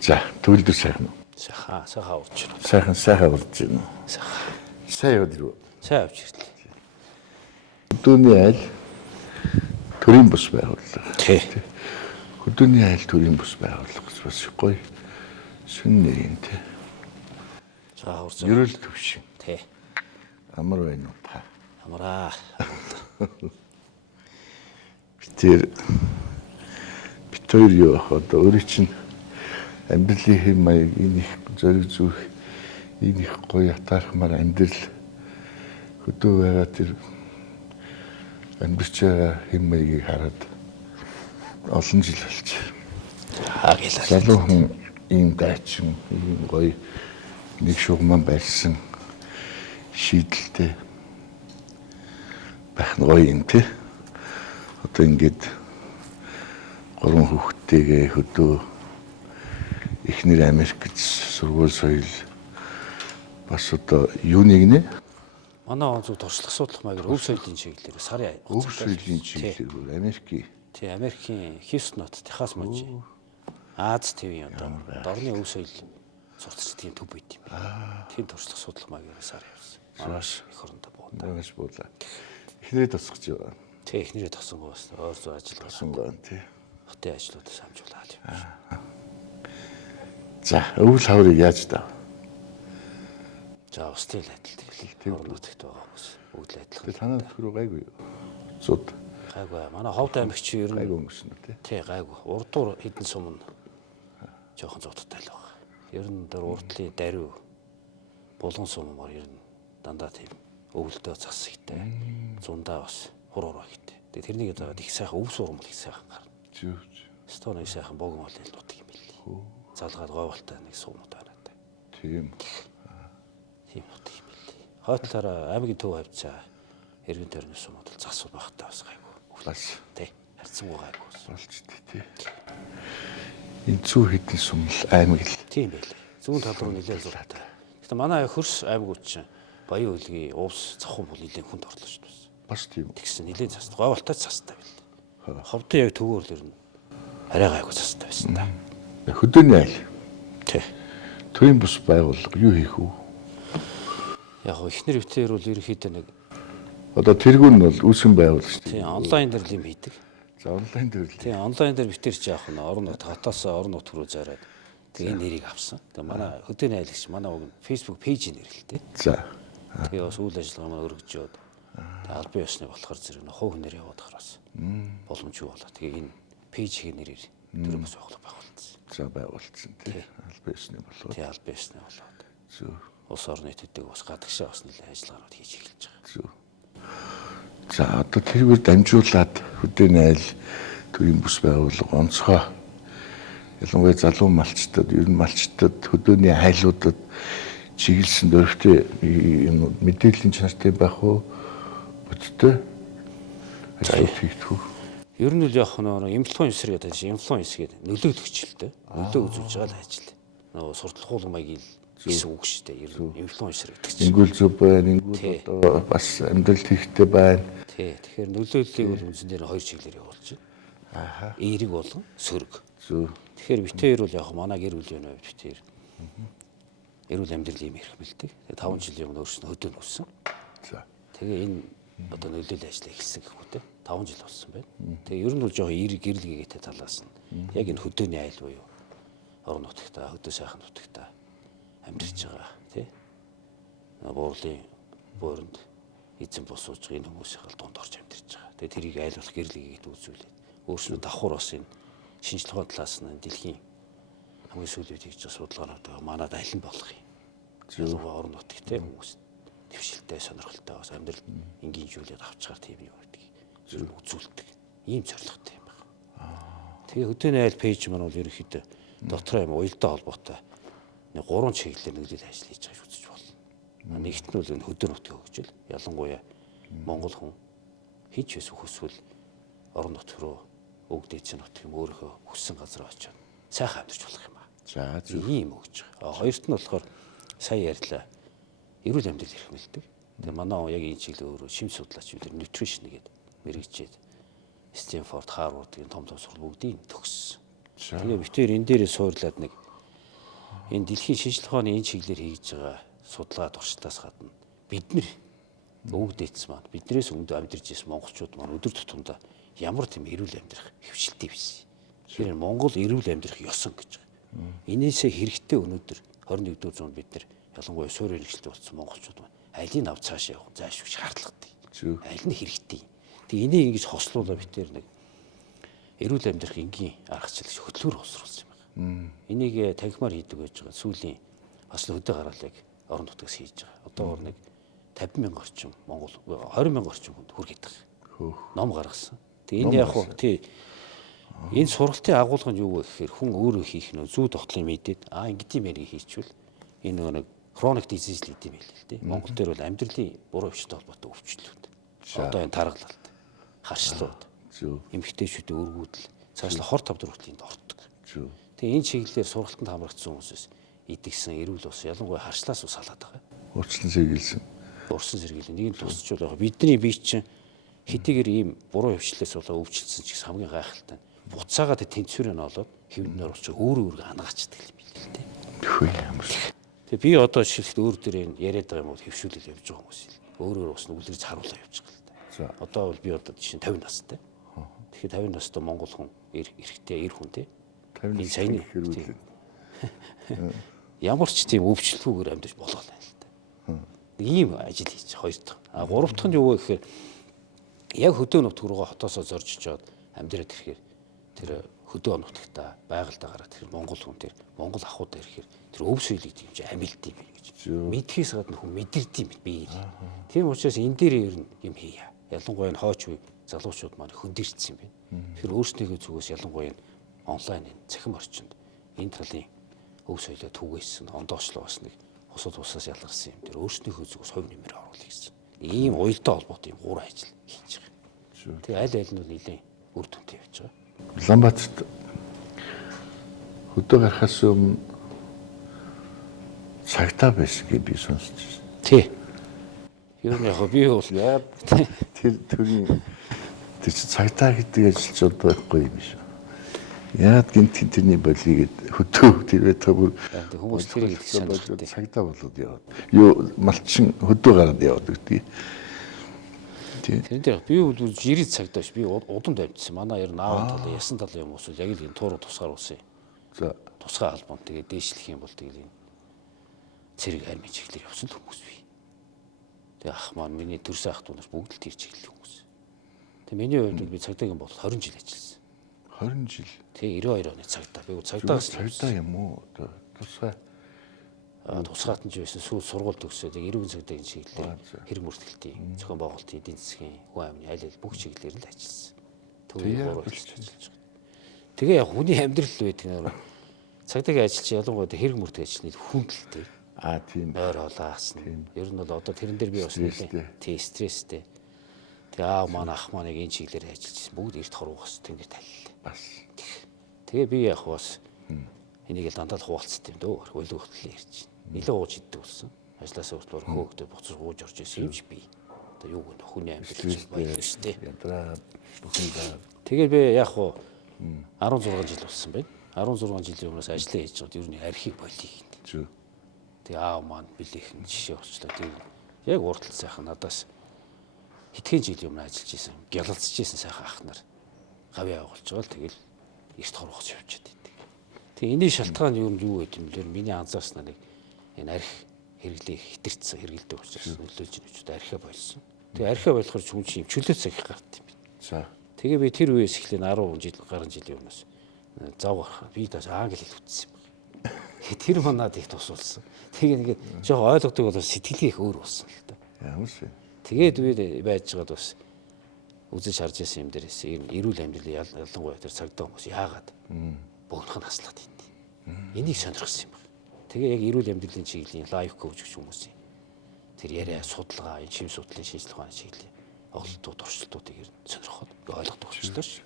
За, төвлөрд сайхан уу? Сайхан урж байна. Сайхан урж байна. Сайн яваад ирв. Сайн авч ирлээ. Хөдөөний айл төрийн бус байгууллага. Тий. Хөдөөний айл төрийн бус байгууллага гэж бас гоё шин нэрийн тий. За урж. Ерөөл төвшин. Тий. Амар байна уу та? Амраа. Бид хоёр юу одоо өөрөө чинь амьдралын хэм маяг энэ их зориг зүрх энэ их гоё атаархмаар амьдрал хөдөө байгаа тэр амьдарч байгаа хэм маягийг хараад олон жил болж. Залуу хүн ийм дайчин ийм гоё нэг шугаман барьсан шийдэлтэй байх нь гоё юм тий. Одоо ингээд 3 хүүхэдтэйгээ хөдөө эхнэр Америкт сургууль соёл бас одоо юуныг нэ? Манай он зөв туршлах судлах маягаар өв соёлын чиглэлээр сарын өв соёлын чиглэлээр Америкийн тий Америкийн Хьюстонот Техас мужи Аз ТV-ийн одоо дорны өв соёл сурталчдгийн төв байт юм. Тийм туршлах судлах маягаар сар явсан. Маш их орондоо буудаа. Маш буулаа. Эхнэрээ тосгож яваа. Тий эхнэрээ тоссон гоос өөр зүй ажил болсон гоо тий. хотын ажлуудаас хамжуулаад юм. За, өвөл хаврыг яаж даа? За устын адил тэгэл орнотогт байгаа хүмүүс бүгд л адилхан. Тэгээ танаа төрөө гайгүй юу? Зуд Гайгүй. Манай ховд аймагч ер нь гайгүй өнгөрсөн үү тий? тий гайгүй. Урдуур хідэн сум нь жоохон зодтой л байгаа. Ер нь дөр урдлын даруй булган суммаар ер нь дандаа тийм өвөлдөө цас ихтэй. Зундаа бас хуруур ихтэй. Тэгээ тэрнийг заагаад их сайхан өв сурам их сайхан гарна. Зүг. Стоны сайхан богон бол нутг юм билий. Залгаад говьолтой нэг сумууд байна даа. Тийм. Тийм нутг юм билий. Хойтлаараа аймгийн төв хавьцаа эргэн тойрны сумууд л засвар багтаа бас гайгүй. Бас Тий. Харьцангуй гайгүй. болж тий. Энэ зүү хэдэн сумл аймаг л Тийм байлээ. Зүүн тал руу нэлээд зуртай. Гэтэ манай хөрс аймагуд чинь Баян хөлгийн увс цахум бол нэлээд хүнд орлоо шүү дээ. бас тийм. Тэгсэн нэлээд цастай. Говьолтой цастай байлээ. Ховдын яг төвөөр л ер нь арай гайгүй цастай байсан да. Хөдөөний айл Тий. төрийн бус байгууллага юу хийх вэ? Яг ихнэр битээр бол ерөнхийдөө нэг Одоо тэргүүн нь бол үүсгэн байгуулах шүү тий дээ. онлайн дээр л юм хийдэг. За онлайн дээр л. Тий онлайн дээр битэр ч яах вэ? Орон нут хотоос орон нут руу зараад тэгээ нэрийг авсан. Тэгээ манай хөдөөний айл гэж манай уг Facebook пэйжийн нэрлэлтэй. За. Тэгээ бас үйл ажиллагаа маань өргөж яваад тэгээ албан ёсны болохоор зэрэг нөх хувь нэр яваад хараас боломжгүй болоо. Тэгээ энэ пэйжийн нэрээр төрийн бас байгуулсан. За байгуулсан тий. Албан ёсны болоод. Тий албан ёсны болоод. Зүг. Улс орны төдөг бас гадагшаа бас нэлээд ажиллагаанууд хийж эхэлж байгаа. Зүг. За одоо тэргээр дамжуулаад хөдөөний айл төрийн бус байгууллага онцгой ялангуяа залуу малчтад ер нь малчтад хөдөөний айлуудад чиглэсэн дөрвтэй юм мэдээллийн чанартай байх уу бодтой ажил хийх үү? Ер нь л яг нэг инфлюенс гэдэг инфлюенс гэдэг нөлөөлөгч л дээ. Нөлөө үзүүлж байгаа л ажил. Нөгөө сурталхуулгын маягийн гэсэн үг шүү дээ. Ер нь инфлюенс гэдэг чинь. Ингүүл зөв байна, ингүүл одоо бас амьдралд хэрэгтэй байна. Тий. Тэгэхээр нөлөөллийг бол үндсэн дээр хоёр чиглэлээр явуулж байна. Эерэг болон сөрөг. Зөв. Тэгэхээр битээр бол яг манай гэр бүлийн хувьд битээр эрүүл амьдрал юм ирэх бэлдэг. Тэгээ 5 жилийн өмнө өөрснөө хөдөө нүүсэн. За. Тэгээ энэ одоо нөлөөлөл ажил эхэлсэн гэх үү те 5 жил болсон байна. Тэгээ ер нь бол жоохон эерэг гэрэлгээтэй талаас нь яг энэ хөдөөний айл буюу орон нутгтаа хөдөө сайхан нутгтаа амьдарч байгаа тий. Буурлын бууранд эзэн бос сууж байгаа энэ хүмүүсийн дунд орж амьдарч байгаа. Тэгээ тэрийг айлуулах гэрэлгээгээд үзүүлээд өөрснөө давхар бас энэ шинжилгээ талаас нь дэлхийн хамгийн сүүлийн хийж байгаа судалгаанууд манад алин болох юм. Ялангуяа орон нутгт те хүмүүс твшилтэй сонирхолтой бас амьдрал энгийн зүйлээд авчгаар тийм юм гэдэг. Зөв үзүүлдэг. Ийм зорилготой юм байна. Тэгээ хөдөөний айл пэйж маань бол ерөнхийдөө дотроо юм уялдаа холбоотой нэг 3 чиглэлээр нөлөөлөл ажил хийж байгаа үзэж болно. Нэгт нь бол энэ хөдөө нутгийн хөгжил ялангуяа Монгол хүн хийж байсан хүсвэл орон нутг руу өгдөөцөн нутг юм өөрийнхөө хүссэн газар очиод сайхан амьдарч болох юм байна. За зөв ийм өгж байгаа. Хоёрт нь болохоор сая ярьлаа. Эрүүл амьдрал ирэх мэлдэг. Тэгээ манай яг энэ чиглэл өөрөө шим судлаач бид nutrition гэдэг мэрэгчээд Стэнфорд, Харвардын том сургууль бүгдийг төгссөн. Тэгээ битээр энэ дээрээ суурлаад нэг Энэ дэлхийн шинжлэх ухааны энэ чиглэлээр хийж байгаа судалгаа туршилтаас гадна бид нар өвөг дээдс маань биднээс өмнө амьдарч ирсэн монголчууд маань өдөр тутамдаа ямар тийм эрүүл амьдрах хөвшилтэй биш. Тэгэхээр Монгол эрүүл амьдрах ёсон гэж байгаа. Энээсээ хэрэгтэй өнөөдөр 21-р зуунд бид нар ялангуяа суурь хэрэгжилтэй болсон монголчууд маань алийг авч цаашаа явах заашгүй шаардлагатай. Аль нь хэрэгтэй. Тэгээ энийг ингэж хослуулаад бид нэг эрүүл амьдрах энгийн аргачлал хөтлөөр хослуулсан юм байна. Энийг танхимаар хийдэг байж байгаа. Сүүлийн бас л хөдөө гаргалыг орон нутгаас хийж байгаа. Одоо нэг 50,000 орчим Монгол 20,000 орчим хүнд хүргээд байгаа. Ном гаргасан. Тэгээ энэ яг хуу тий энэ сургалтын агуулга нь юу вэ гэхээр хүн өөрөө хийх нөө зүү тогтлын мэдээд ингэдэм яриг хийчихвэл энэ нэг хроник дизиз л гэдэм байл л тий. Монгол дээр бол амьдралын буруу хвштэй холбоотой өвчлөлүүд. Одоо энэ таргалалт, харшлууд, эмэгтэйчүүдийн өргүүдэл, цаашлаа хор тавдар хүртэл энд ортдог. Тэгээ энэ чиглэлээр сургалтанд хамрагдсан хүмүүсээс идэгсэн эрүүл ус ялангуяа харшлаас ус халаад байгаа. Урьдчилан сэргийлсэн. Урьдчилан сэргийлэн нэг нь тусчул байгаа. Бидний бие чинь хэдийгээр ийм буруу хвшлээс болоо өвчлөсөн ч гэсэн хамгийн гайхалтай нь буцаагаад тэнцвэрээ нь олоод хэвнээр уучаа өөрөө ангаачдаг юм билээ л дээ. Хөөе ямар. Тэгээ би одоо жишээлбэл өөр дээрээ яриад байгаа юм бол хөвшүүлэл явж байгаа хүмүүс юм. Өөрөөр ус нь үлрэж харуулаа явж байгаа л да. За одоо бол би одоо жишээ нь 50 настай. Тэгэхээр 50 настай монгол хүн эрэгтэй эр хүн те. 50 саяны хэрүүл. Ямар ч тийм өвчлөлгүйгээр амьдарч болоо л байна л да. Ийм ажил хийж хоёр дахь. Гурав дахь нь юу вэ гэхээр яг хөдөө нутг руугаа хотоосоо зорж очиод амьдраад ирэхээр тэр хөдөө нутагта байгальдаа гараад тэр монгол хүн тэр монгол ахуйд ирэхээр тэр өв соёлыг тийм ч амилт юм гэж. Мэдхээс гадна хүн мэдэрдэм бий. Тийм учраас энэ дээр ер нь юм хийя. Ялангуяа энэ хойч үе залуучууд маань хөндөрчихсөн юм байна. Тэгэхээр өөрсдийнхөө зүгээс ялангуяа онлайн цахим орчинд энэ талын өв соёлоо түгээсэн, ондоочлоо бас нэг хусад усаас ялгарсан юм. Тэр өөрсдийнхөө зүгээс хувь нэмэр оруулах гэсэн. Ийм уялдаа холбоотой юм гурван ажил хийж байгаа. Тэгээ аль аль нь нэлийн үр дүнтэй явж байгаа. Улаанбаатарт хөдөө гарахаас өмнө цагтаа байсан гэж би сонсч байна. Тий. Ер нь яг би бол тэр төрийн тэр цагтаа гэдэг ажил ч одоо байхгүй юм шиг. Яад гинт тэрний болигээд хөдөө тэрвээ тав хүмүүс тэрийг сонирхдаг. Цагтаа болоод яваад. Юу малчин хөдөө гараад яваад гэдэг. Тэр дээр би бол 90 цагтаа ш би удамд амьдсан. Манай ер нь аав талын ясан талын юм уусвал яг л энэ тууруу тусгаар uuсан. За тусгай албан тэгээ дээшлэх юм бол тэгэл энэ цэрэг армийн чиглэлээр явсан хүмүүс бий. Тэгээ ах маань миний төрсөн ах トゥ нар бүгд л тэр чиглэлийн хүмүүс. Тэгээ миний хувьд би цагдаагийн бол 20 жил ажилласан. 20 жил. Тэгээ 92 оны цагдаа. Би цагдаа юм уу? Тусгай тусгаат нь ч байсан сүүл сургууль төгсөөд эрүүл цагдаагийн чиглэлээр хэрэг мөртгөлтийн зохион байгуулалтын эдийн засгийн хүн амны аль аль бүх чиглэлээр л ажилласан. Төвийн гурав ажиллаж байгаа. Тэгээ яг хүний амьдрал байдаг нөр цагдаагийн ажил чи ялангуяа хэрэг мөртгөх ажлын хүндэлтэй. Тийм. Ойр олаасан. Ер нь бол одоо тэрэн дээр би бас тий стресстэй. Тэгээ аав маань ах маань энэ чиглэлээр ажиллаж байсан. Бүгд эрт хорвоос тэнгэр таллаа. Бас. Тэгээ би яг бас энийг л дандаа хуваалцсан юм дөө. Хөлөө хөтлөө ярьж. Нилээ ууж иддэг болсон. Ажлаасаа уртвар хөөгдөө буцаж ууж орж ирсэн юм чи би. Одоо юу гэнэ хүний амьдрал баялаг шүү дээ. Ядраа бүхэндээ. Тэгээ би яг хуу 16 жил болсон байна. 16 жилийн өмнөөс ажиллаа хийж байгаад ер нь архив болиё. Тэгээ аав маань билээхэн жишээ болчлоо. Тэгээ яг уртл сайхан надаас хэдхэн жилийн өмнө ажиллаж исэн. Гялалцж исэн сайхан ах нар гавь явуулж байгаа л тэгэл эрт хорвоос явчихад байдаг. Тэгээ энэний шалтгаан юу байд юм бэ? Миний анзаарснаа нэг энэ арх хэрэглээ хитэрсэн хэрэгэлдэг учраас нөлөөлж нөчд архиа болсон. Тэгээ архиа болохоор хүн чинь чөлөө цаг гарт юм байна. За. Тэгээ би тэр үеэс эхлээд 10 жил гаруй жилийн өмнөөс зав гарах. Би даас англи хэл үтсэн юм байна. Тэр манад их тусуулсан. Тэгээ нэг жоох ойлгодог бол сэтгэлгээ их өөр болсон л та. Ямар шээ. Тэгээд би байж байгаад бас үзэж харж байсан юм дээрээс эрүүл амьдрал ялангуяа тэр цагдаа хүмүүс яагаад богинох наслаад идэв. Энийг сонирхсан юм байна. Тэгээ яг эрүүл амьдралын чиглэлийн лайф коуч гэх хүмүүс тэр яриа судалгаа энэ шим судлалын шинжилгээ ухааны чиглэлийн оглолтууд туршилтуудыг ер нь сонирхоод ойлгодог болчихлоо ш.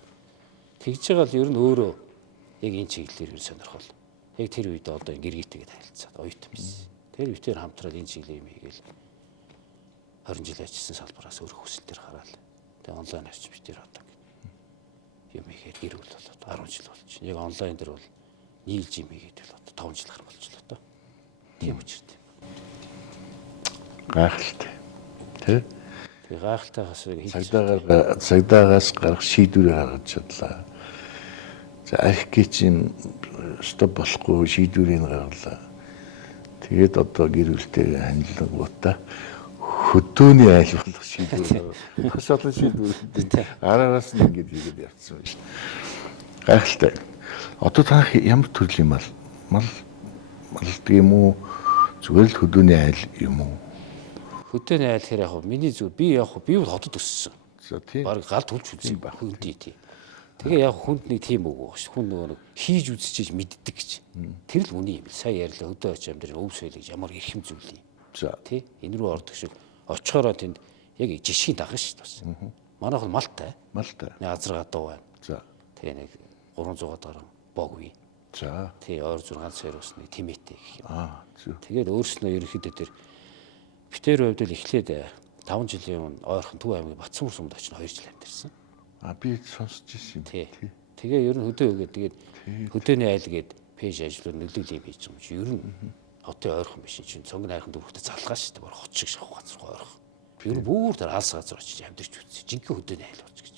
Тэгж байгаа л ер нь өөрөө яг энэ чиглэлээр ер нь сонирхол. Яг тэр үед одоо гэргийтэйгээ танилцаад оюутан байсан. Тэр үеэр хамтраад энэ чиглэлийн юм хийгээл 20 жил ажилласан салбараас өөр хүсэлтээр хараад тэгээ онлайн арчим битэр одоо юм ихээр гэр бүл болоод 10 жил болж. Яг онлайн дээр бол нийлж юм хийгээд бол одоо 5 жил гарах болчихлоо. Тийм учиртай. Гайхалтай. Тэ? Тэгээ гайхалтайгаас хийж Цагдаагаас гарах шийдвэрээ гаргаж чадлаа. За архикийн стоп болохгүй шийдвэрийг гаргалаа. Тэгээд одоо гэр бүлтэйгээ хандлангуудаа хөдөөний айл болох шийдвэр. Маш олон шийдвэр. Араас нь ингэж хийгээд явцсан байна шүү. Гайхалтай. Одоо та ямар төрлийн малдаг юм уу? Зүгээр л хөдөөний айл юм уу? хөдөөний айл хэрэг яг миний зүг би бол хотод өссөн. За тийм. Бараг гал түлж үзсэн байх хүндий тий. Тэгээ яг хүнд нэг тийм үг байгаа шүү. Хүн нөгөө хийж үзчихэж мэддэг гэж. Тэр л үний юм. Сая ярьлаа хөдөө очиж амьдрал өвс байлыг ямар эрхэм зүйл юм. За Тий. Энэ рүү ордог шиг очихороо тэнд яг жишгийн дагна шүү дээ. Манайх нь малтай. малтай. Нэг азар гадуу байна. За. Тэгээ нэг 300 гаруй бог бий. За. Тий, ойр зур ганц хоёр ус нэг тимээтэй гэх юм. Зү. Тэгээд өөрснөө ерөнхийдөө тэр битээр хувьд л эхлээд 5 жилийн өмнө ойрхон Төв аймгийн Батсан сумд очиж 2 жил амьдэрсэн. Би сонсч ирсэн юм. Тий. Тэгээ ер нь хөдөө өгөөд тэгээд хөдөөний айл гээд пэйж ажлууд нөлөөлөл юм хийж байгаа юм чи ер нь хотын ойрхон биш чинь цонгийн хайрхан дөрөвтэй залгаа шүү дээ. Бор хот шиг шахах газар ойрхон. Би ер нь бүр тэр алс газар очиж амьдэрч үзсэн. Жинхэнэ хөдөөний айл болж гэж.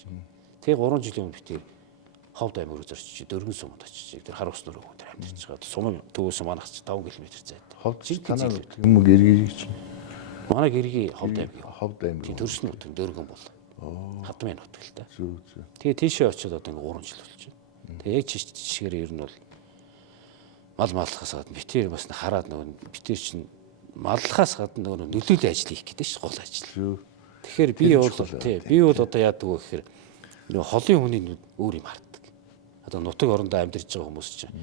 Тэгээ 3 жилийн өмнө битээр Ховд аймаг руу зорчиж дөргөн сумд очиж тэр хар ус нуруу өндөр амьдэрч байгаа. Сумын төвөөс манайх 5 км зайд. Ховд танаа юм уу гэргийг чинь. Манай гэргийн Ховд аймаг. Ховд аймаг. Төрсөн нутгийн дөргөн бол. Хадмын нутаг л та. Зү. Тэгээ тийшээ очиод одоо ингээ 3 жил болж байна. Тэгээ яг чишгээр ер нь бол мал маллахаас гадна битээр бас хараад нөгөө битээр чинь маллахаас гадна нөгөө нөлөөлөл ажил хийх гэдэг чинь гол ажил. Тэгэхээр би бол одоо яадаг вэ гэхээр нөгөө холын хүний өөр юм харддаг. Одоо нутаг орондоо амьдарч байгаа хүмүүс чинь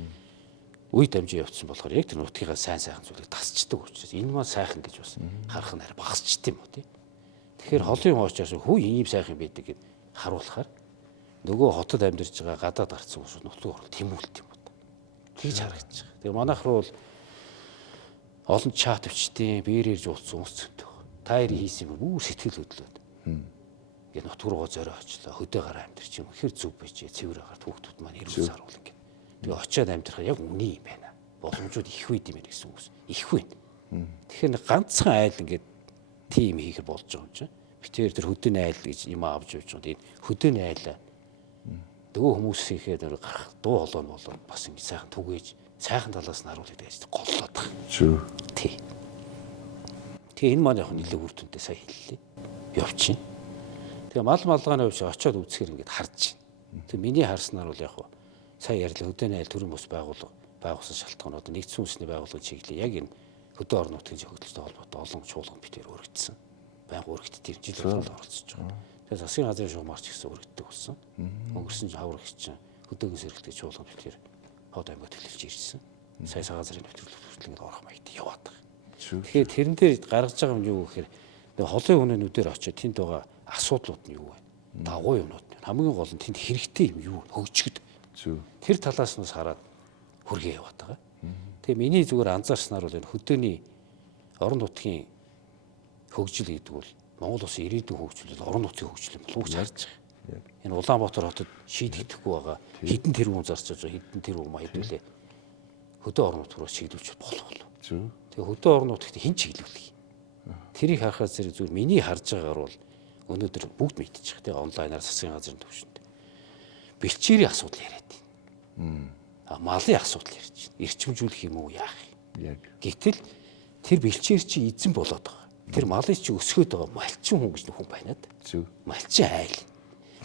үе дамжин явцсан болохоор яг тэр нутгийнхаа сайн зүйлийг тасчдаг учраас энэ маань сайхан гэж бас харах нь арай багасчт юм уу тий. Тэгэхээр холын хуучаас хүү ийм сайхан байдаг гэд харуулахаар нөгөө хотод амьдарч байгаа гадаад гарцсан хүмүүс нутаг орон тэмүүлт юм уу. Тэгж харагдаж байгаа. Тэгээ манайх руу бол олон чат өвчтийн биеэр ирж уулзсан хүмүүс зөнтэй. Та яри хийсэн юм бүр сэтгэл хөдлөөд. Ингээд нутг руугаа зорио очлоо хөдөө гараа амьдарч юм. Ихэр зүв байж цэвэр агаар хүүхдүүд маань ирүүл саруул ингээд. Тэгээ очиад амьдрахаа яг үний юм байна. Боломжууд их байд юм гэсэн үг. Их байна. Тэгэхээр нэг ганцхан айл ингээд тим хийхэр болж байгаа юм чинь. Битээр тэр хөдөөний айл гэж юм авч явж байгаа. Тэгээд хөдөөний айлаа нөгөө хүмүүсийнхээ гарах дуу хоолой нь болоод бас ингэ сайхан түгээж сайхан талаас нь харуулдаг гэж голлоод байгаа. Зү. Тий. Тэгээ энэ маань яг нэлээд үр дүнтэй сайн хэллээ. Явчихна. Тэгээ мал малгааны хувьд очиод үзэхээр ингээд харж байна. Тэгээ миний харснаар бол яг сая ярьлаа хөдөөний айл төрийн бус байгуулсан шалтгаанууд нэгдсэн үндэсний байгууллагын чиглэлээ яг энэ хөдөө орон нутгийн зохицолтой холбоотой олон чуулган битээр өргөдсөн. Байнга өргөддөг жил болгоод оролцож байгаа. Тэгээ засгийн газрын шугамарч гэсэн өргөддөг болсон. Өнгөрсөн хаврагч чинь хөдөөгийн сэргэлтийн чуулган битээр Ховд аймагт төлөвлөж ирсэн. Сая цагаан газрын нэвтрүүлэг хүртэл орох маягт яваад байгаа. Тэгэхээр тэрэн дээр гаргаж байгаа юм юу гэхээр нэг холын хүний нүдээр очиод тэнд байгаа асуудлууд нь юу вэ? Дагуу юмнууд. Хамгийн гол нь тэнд хэрэгтэй юм юу? Хөгжигд. Тэр талаас нь хараад хүргээ яваад байгаа. Тэгээ миний зүгээр анзаарснаар бол энэ хөдөөний орон нутгийн хөгжил гэдэг бол Монгол улсын ирээдүйн хөгжил бол орон нутгийн хөгжил юм болов уу гэж харж байгаа. Энэ Улаанбаатар хотод шийдэгдэхгүй байгаа хэдэн тэрбум зарж байгаа хэдэн тэрбум хэдүүлээ хөдөө орон нутгаар чиглүүлж болох болов. Тэгээ хөдөө орон нутагт хэн чиглүүлэх юм? Тэрийг харахад зэрэг зүгээр миний харж байгаагаар бол өнөөдөр бүгд мэдчих. Тэгээ онлайнаар засгийн газрын төвшөнд бэлчээрийн асуудал яриад байна. Малын асуудал ярьж байна. Эрчимжүүлэх юм уу яах юм? Гэтэл тэр бэлчээр чи эзэн болоод байгаа. Тэр малыг чи өсгөөд байгаа малчин хүн гэж хүн байна да. Малчин айл.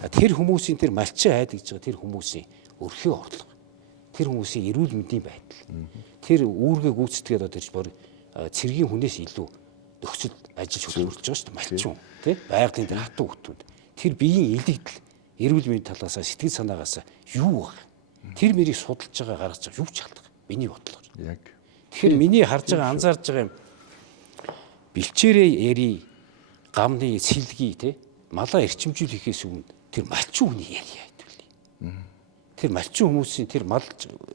Тэр хүмүүсийн тэр малчин айл гэж байгаа тэр хүмүүсийн өрхөө орлого. Тэр хүмүүсийн эрүүл мэндийн байдал. Тэр үүргээ гүйцэтгээд одоо тэр цэргийн хүнээс илүү нөхцөл ажил хөдөлмөрлөж байгаа шүү дээ малчин хүн. Тэ? Байгалийн тэр хатуу хөтүүд. Тэр биеийн илэгдэл эрүүл мэндийн талаас сэтгэл санаагаас юу вэ? Тэр мэрийг судалж байгаа гаргаж байгаа юу ч алдах. Миний бодлоор. Яг. Тэгэхээр миний харж байгаа анзаарж байгаа юм бэлчээрээ яри гамны сэлгий те малаа эрчимжүүлэхээс өмнө тэр малчин хүний яриа хэвлээ. Тэр малчин хүмүүсийн тэр мал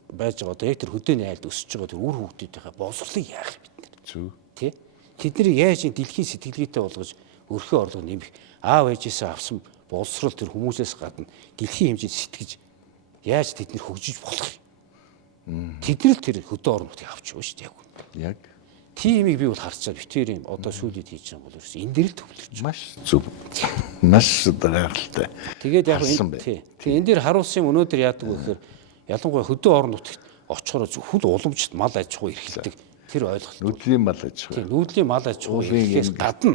байж байгаа одоо яг тэр хөдөөний айлд өсөж байгаа тэр үр хөвгүүдийнхээ боловсролыг яах бид нар. Тэ тэднийг яаж дэлхийн сэтгэлгээтэй болгож өрхөө орлого нэмэх аав ээжээсээ авсан боловсрол тэр хүмүүсээс гадна дэлхийн хэмжээнд сэтгэж яаж тэднэр хөгжиж болох юм. Тэд нар тэр хөдөө орон нутгийг авч яваа шүү дээ яг. Тимийг би бол харцаад битэрийн одоо сүүлд хийж байгаа бол ерөөс энэ дээр л төвлөрч. Маш зөв. Маш дараалалтай. Тэгээд яг Харсан энэ бай. тий. Энэ дээр харуулсан юм өнөөдөр яадаг вэ гэхээр ялангуяа хөдөө орон нутагт очихоор зөвхөн уламжлалт мал аж ахуй эрхэлдэг тэр ойлголт. Нүдлийн мал аж ахуй. Тий, нүүдлийн мал аж ахуй Уулын эрхлээс энэ гадна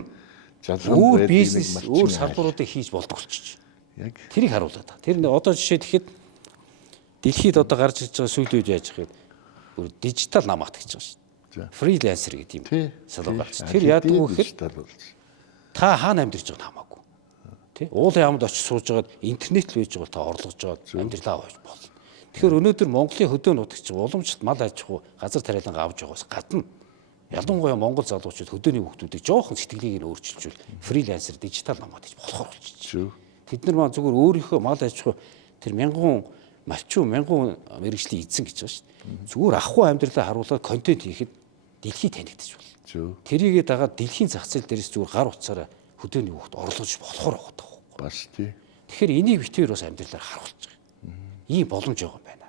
жалган өөр байдаг бизнес, нэг малчин өөр айл. салбаруудыг хийж болдог болчих. Яг Тэрийг харуулдаг. Тэр одоо жишээ тэгэхэд дэлхийд одоо гарч ирж байгаа сүүлийн үед яаж их вэ? Дижитал намаат гэж байгаа шүү За. дээ. Фрилансер гэдэг юм тий. салбар гарч. Тэр яадаг вэ гэхээр та хаана амьдарч байгааг хамаагүй. Тий? Уулын яамд очиж сууж байгаад интернет л байж байгаа та орлогож байгаа амьдралаа авч болно. Тэгэхээр өнөөдөр Монголын хөдөө нутагч уламжлалт мал аж ахуй газар тариалангаа авч байгаас гадна ялангуяа Монгол залуучууд хөдөөний хүүхдүүдийг жоохон сэтгэлийг нь өөрчилжүүл фрилансер дижитал намаад хийж болохоор болчихж. Тэд нар маань зүгээр өөрийнхөө мал аж ахуй тэр мянган мэрэгжлийн эзэн гэж байгаа шүү дээ. Зүгээр ахгүй амьдралаа харуулаад контент хийхэд дэлхий танигдчих болно. Тэрийгээ дагаад дэлхийн зах зээл дээрээс зүгээр гар утсаараа хөдөөний хүүхд орлож болохоор байгаа. Бас тий. Тэгэхээр энийг битээр бас амьдралаар харуулж байгаа. Ийм боломж байгаа юм байна.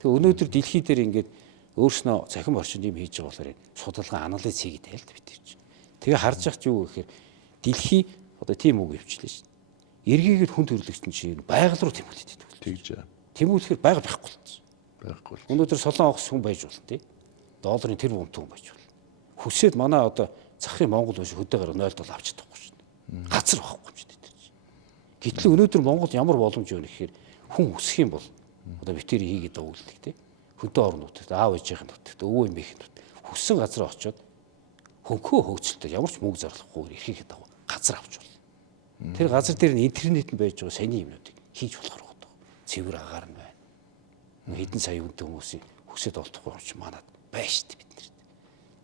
Тэгээ өнөөдөр дэлхий дээр ингээд өөрснөө цахим орчинд юм хийж байгаа болохоор судалгаа анализ хийгээд байлт битэрч. Тэгээ харж яхад юу гэхээр дэлхий одоо тийм үг явуулчихлаа шүү дээ. Эргээгээд хүн төрөлхтөн чинь байгаль руу тэмүүлээд байдаг. Тэгж байгаа. Тэмүүлэхээр байгаль байхгүй болсон. Байхгүй. Өнөөдөр солон авах хүн байж болно тий. Долларын тэр бумт хүн байж болно. Хүсээд манай одоо захын Монгол биш хөдөөгээр 0.7 авч чадахгүй шүү дээ. Газар байхгүй юм шүү дээ. Гэтэл өнөөдөр Монгол ямар боломж өгнө гэхээр хүн хүсэх юм бол одоо битэр хийгээд байгаа үйлдэл тий. Хөдөө орон нутагт аав ээжийн нутагт өвөө эмээхийн нутагт хүссэн газар очиод хөнхөө хөөцөлтөд ямар ч мөнгө зарлахгүйгээр эрхийгээд байгаа газар авч болно. Тэр газар дээр нь интернет нь байж байгаа сони юмнуудыг хийж болохоор байгаа. Цэвэр агаар нь байна. Хэдэн сая үнэтэй хүмүүсийн хүсэд олдохгүй юм чи манад байна шүү дээ бид нар.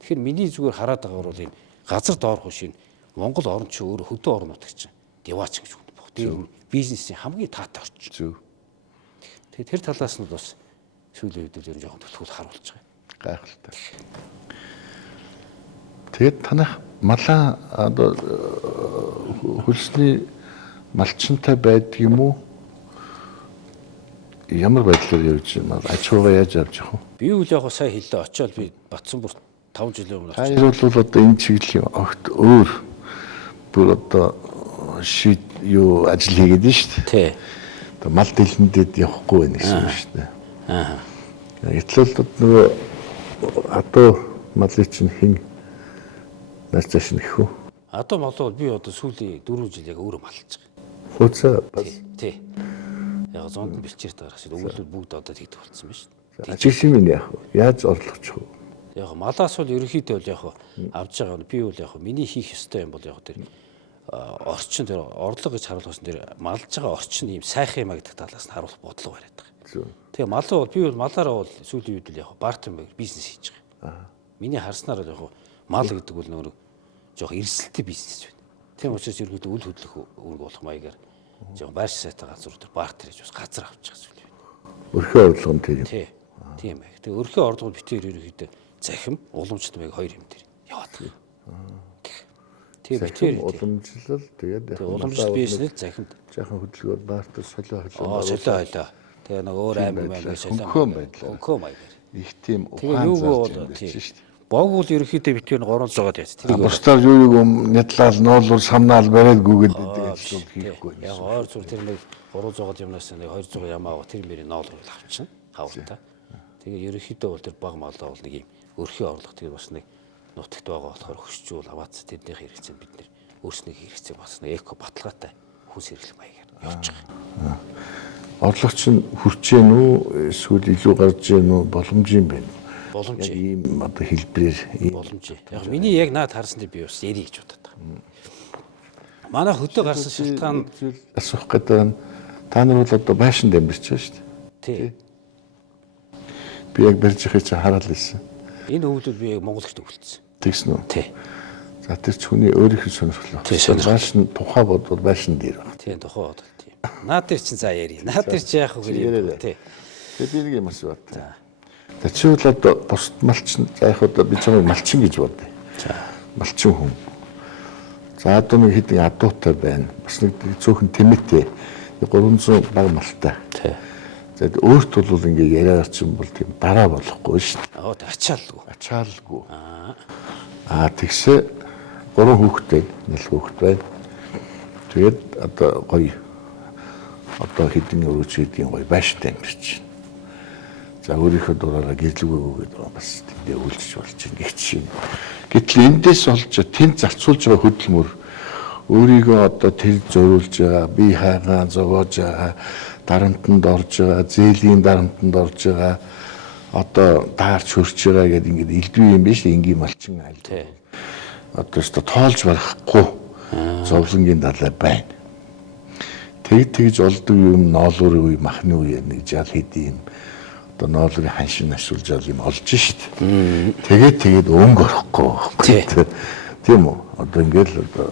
Тэгэхээр миний зүгээр хараад байгаа бол энэ газар доорх шин Монгол орн чи өөрөө хөдөө орн нутагч деваач гэж үг баг. Тэр бизнесийн хамгийн таатай орчин. Зөв. Тэгэхээр тэр талаас нь бас сүүлийн үед л жоохон төлөвлөлт харуулж байгаа. Гайхалтай. Тэгээд танах малаа одоо хөлсний малчинтай байдаг юм уу? Ямар байдлаар явж байна? Аж ахуйгаа яаж авч явах вэ? Би үл яг сая хэллээ очиод би Батцанбурт 5 жилийн өмнө очив. Хайр бол одоо энэ чиглэлийн огт өөр бүр одоо шийд юу ажил хийгээд байна шүү дээ. Тий. Одоо мал дэлэндэд явахгүй байх гэсэн юм шүү дээ. Аа. Эцлэлд нөгөө адуу малын чинь хин нарцааш нэхүү. Одоо молоо би одоо сүүлийн 4 жил яг өөрөө малж байгаа. Хөөцөө бас Тий. Яг зонд бэлчээрт гаргаж өгүүлбэл бүгд одоо тэгдэг болсон байна шүү дээ. ажил юм яах вэ? Яаж орлогч вэ? Яг малаас бол ерөнхийдөө бол яг авж байгаа нь би бол яг миний хийх ёстой юм бол яг тэр орчин тэр орлого гэж харуулсан тэр малж байгаа орчин ийм сайхан юм а гэдэг талаас нь харуулах бодлого бариад байгаа. Тэгээ малаа бол би бол малаараа бол сүүлийн үед л яг бартер бизнес хийж байгаа. Миний харснаар бол яг мал гэдэг бол нөгөө жоох эрсдэлтэй бизнес байна. Тийм учраас ерөнхийдөө үл хөдлөх үүрэг болох маягаар жоох байр сайтай газар дээр бартер хийж бас газар авч байгаа зүйл байна. Өрхөө орлого нь тийм. Тийм бай. Тэгээ өрхөө орлого битээр ерөнхийдөө захим уламжлалт маяг хоёр юм дээр яваад байгаа. Тэгээ битээр уламжлал тэгээд уламжлалт бизнес захимд жоохон хөдөлгөөр бартер солио солио хойлоо. Тэгээ нэг өөр аймаг маяг солио. Өнхөө маягаар. Их тийм ухаан зарж байна шүү дээ. Бог бол ерөнхийдөө битээр горонд зогоод яц. Тэр бусдаар юу нядлал нуулуур самнаал бариад гүгээд ажиллаж хийхгүй. Яг ойр зүр тэр нэг 300 юмнаас нэг 200 ямаа аваа тэр мөрийн ноолрол авчихна. Хавлаа. Тэгээ ерөнхийдөө бол тэр баг малаа бол нэг юм өрхийн орлого тэгээ бас нэг нутагт байгаа болохоор хөшчүүл аваац тэрнийх хэрэгцээ бид нэр өөрснийх хэрэгцээ бас нэг эко баталгаатай хүнс хэрэглэх маягаар явж байгаа. Орлогч нь хүрч гэн үү эсвэл илүү гарч гэн үү боломж юм байна. Боломж ийм одоо хэлбэрээр боломж. Яг миний яг наад харсан дээр би бас ярих гэж бодоод байгаа. Манай хөдөө гарсан шалтгаан асуух гэдэг нь та нар бол одоо байшинд амьдарч байгаа шүү дээ. Тий. Би яг барьж ихийг чи хараад лээсэн. Энэ өвлөд би яг Монгол ихтэй үлдсэн. Тэгсэн үү? Тий. За тэр ч хүний өөрийнх нь сонирхол. Тий, сонирхол. Байшин тухай бодвол байшин дээр байна. Тий, тухай бодвол тийм. Наад дээр чинь за ярий. Наад дээр чи яах вэ гэвэл тий. Тэгээд би нэг юм асууад. За. Чи бол одоо бусд малчин за яг одоо би чамайг малчин гэж бодъё. За. Малчин хүн. За одоо нэг хэдэн адуутай байна. Бас нэг цөөхөн тэмээтэй. 300 баг малтай. Тий. За өөрт бол ингээ яриач юм бол тийм дараа болохгүй шүү дээ. Ачаалгүй. Ачаалгүй. Тэгсээ 3 хүүхэдтэй нэл хүүхэд байна. Тэгээд одоо гоё одоо хэдэн өрөөч гэдгийг гоё байштай амьдарч байна. За өөрийнхөө дураараа гэрлэгөө гэдэг бас тэндээ үйлчж болж байна гэх чинь. Гэтэл эндээс олж тэнд зарцуулж байгаа хөдөлмөр өөрийгөө одоо тэр зориулж байгаа, бие хаагаа зовоож байгаа, дарамтанд орж байгаа, зээлийн дарамтанд орж байгаа, одоо даарч хөрч байгаа гэдэг ингээд элдвээ юм биш энгийн малчин айл. Одоо ч тоолж барахгүй зовлонгийн далай байна. Тэгж олдог юм ноолуурын үе, махны үе нэг жал хэдийн одоо ноолуурын ханшин ашиглаж байгаа юм олж шít. Тэгээд өнгө орохгүй. Тийм үү? Одоо ингээд л одоо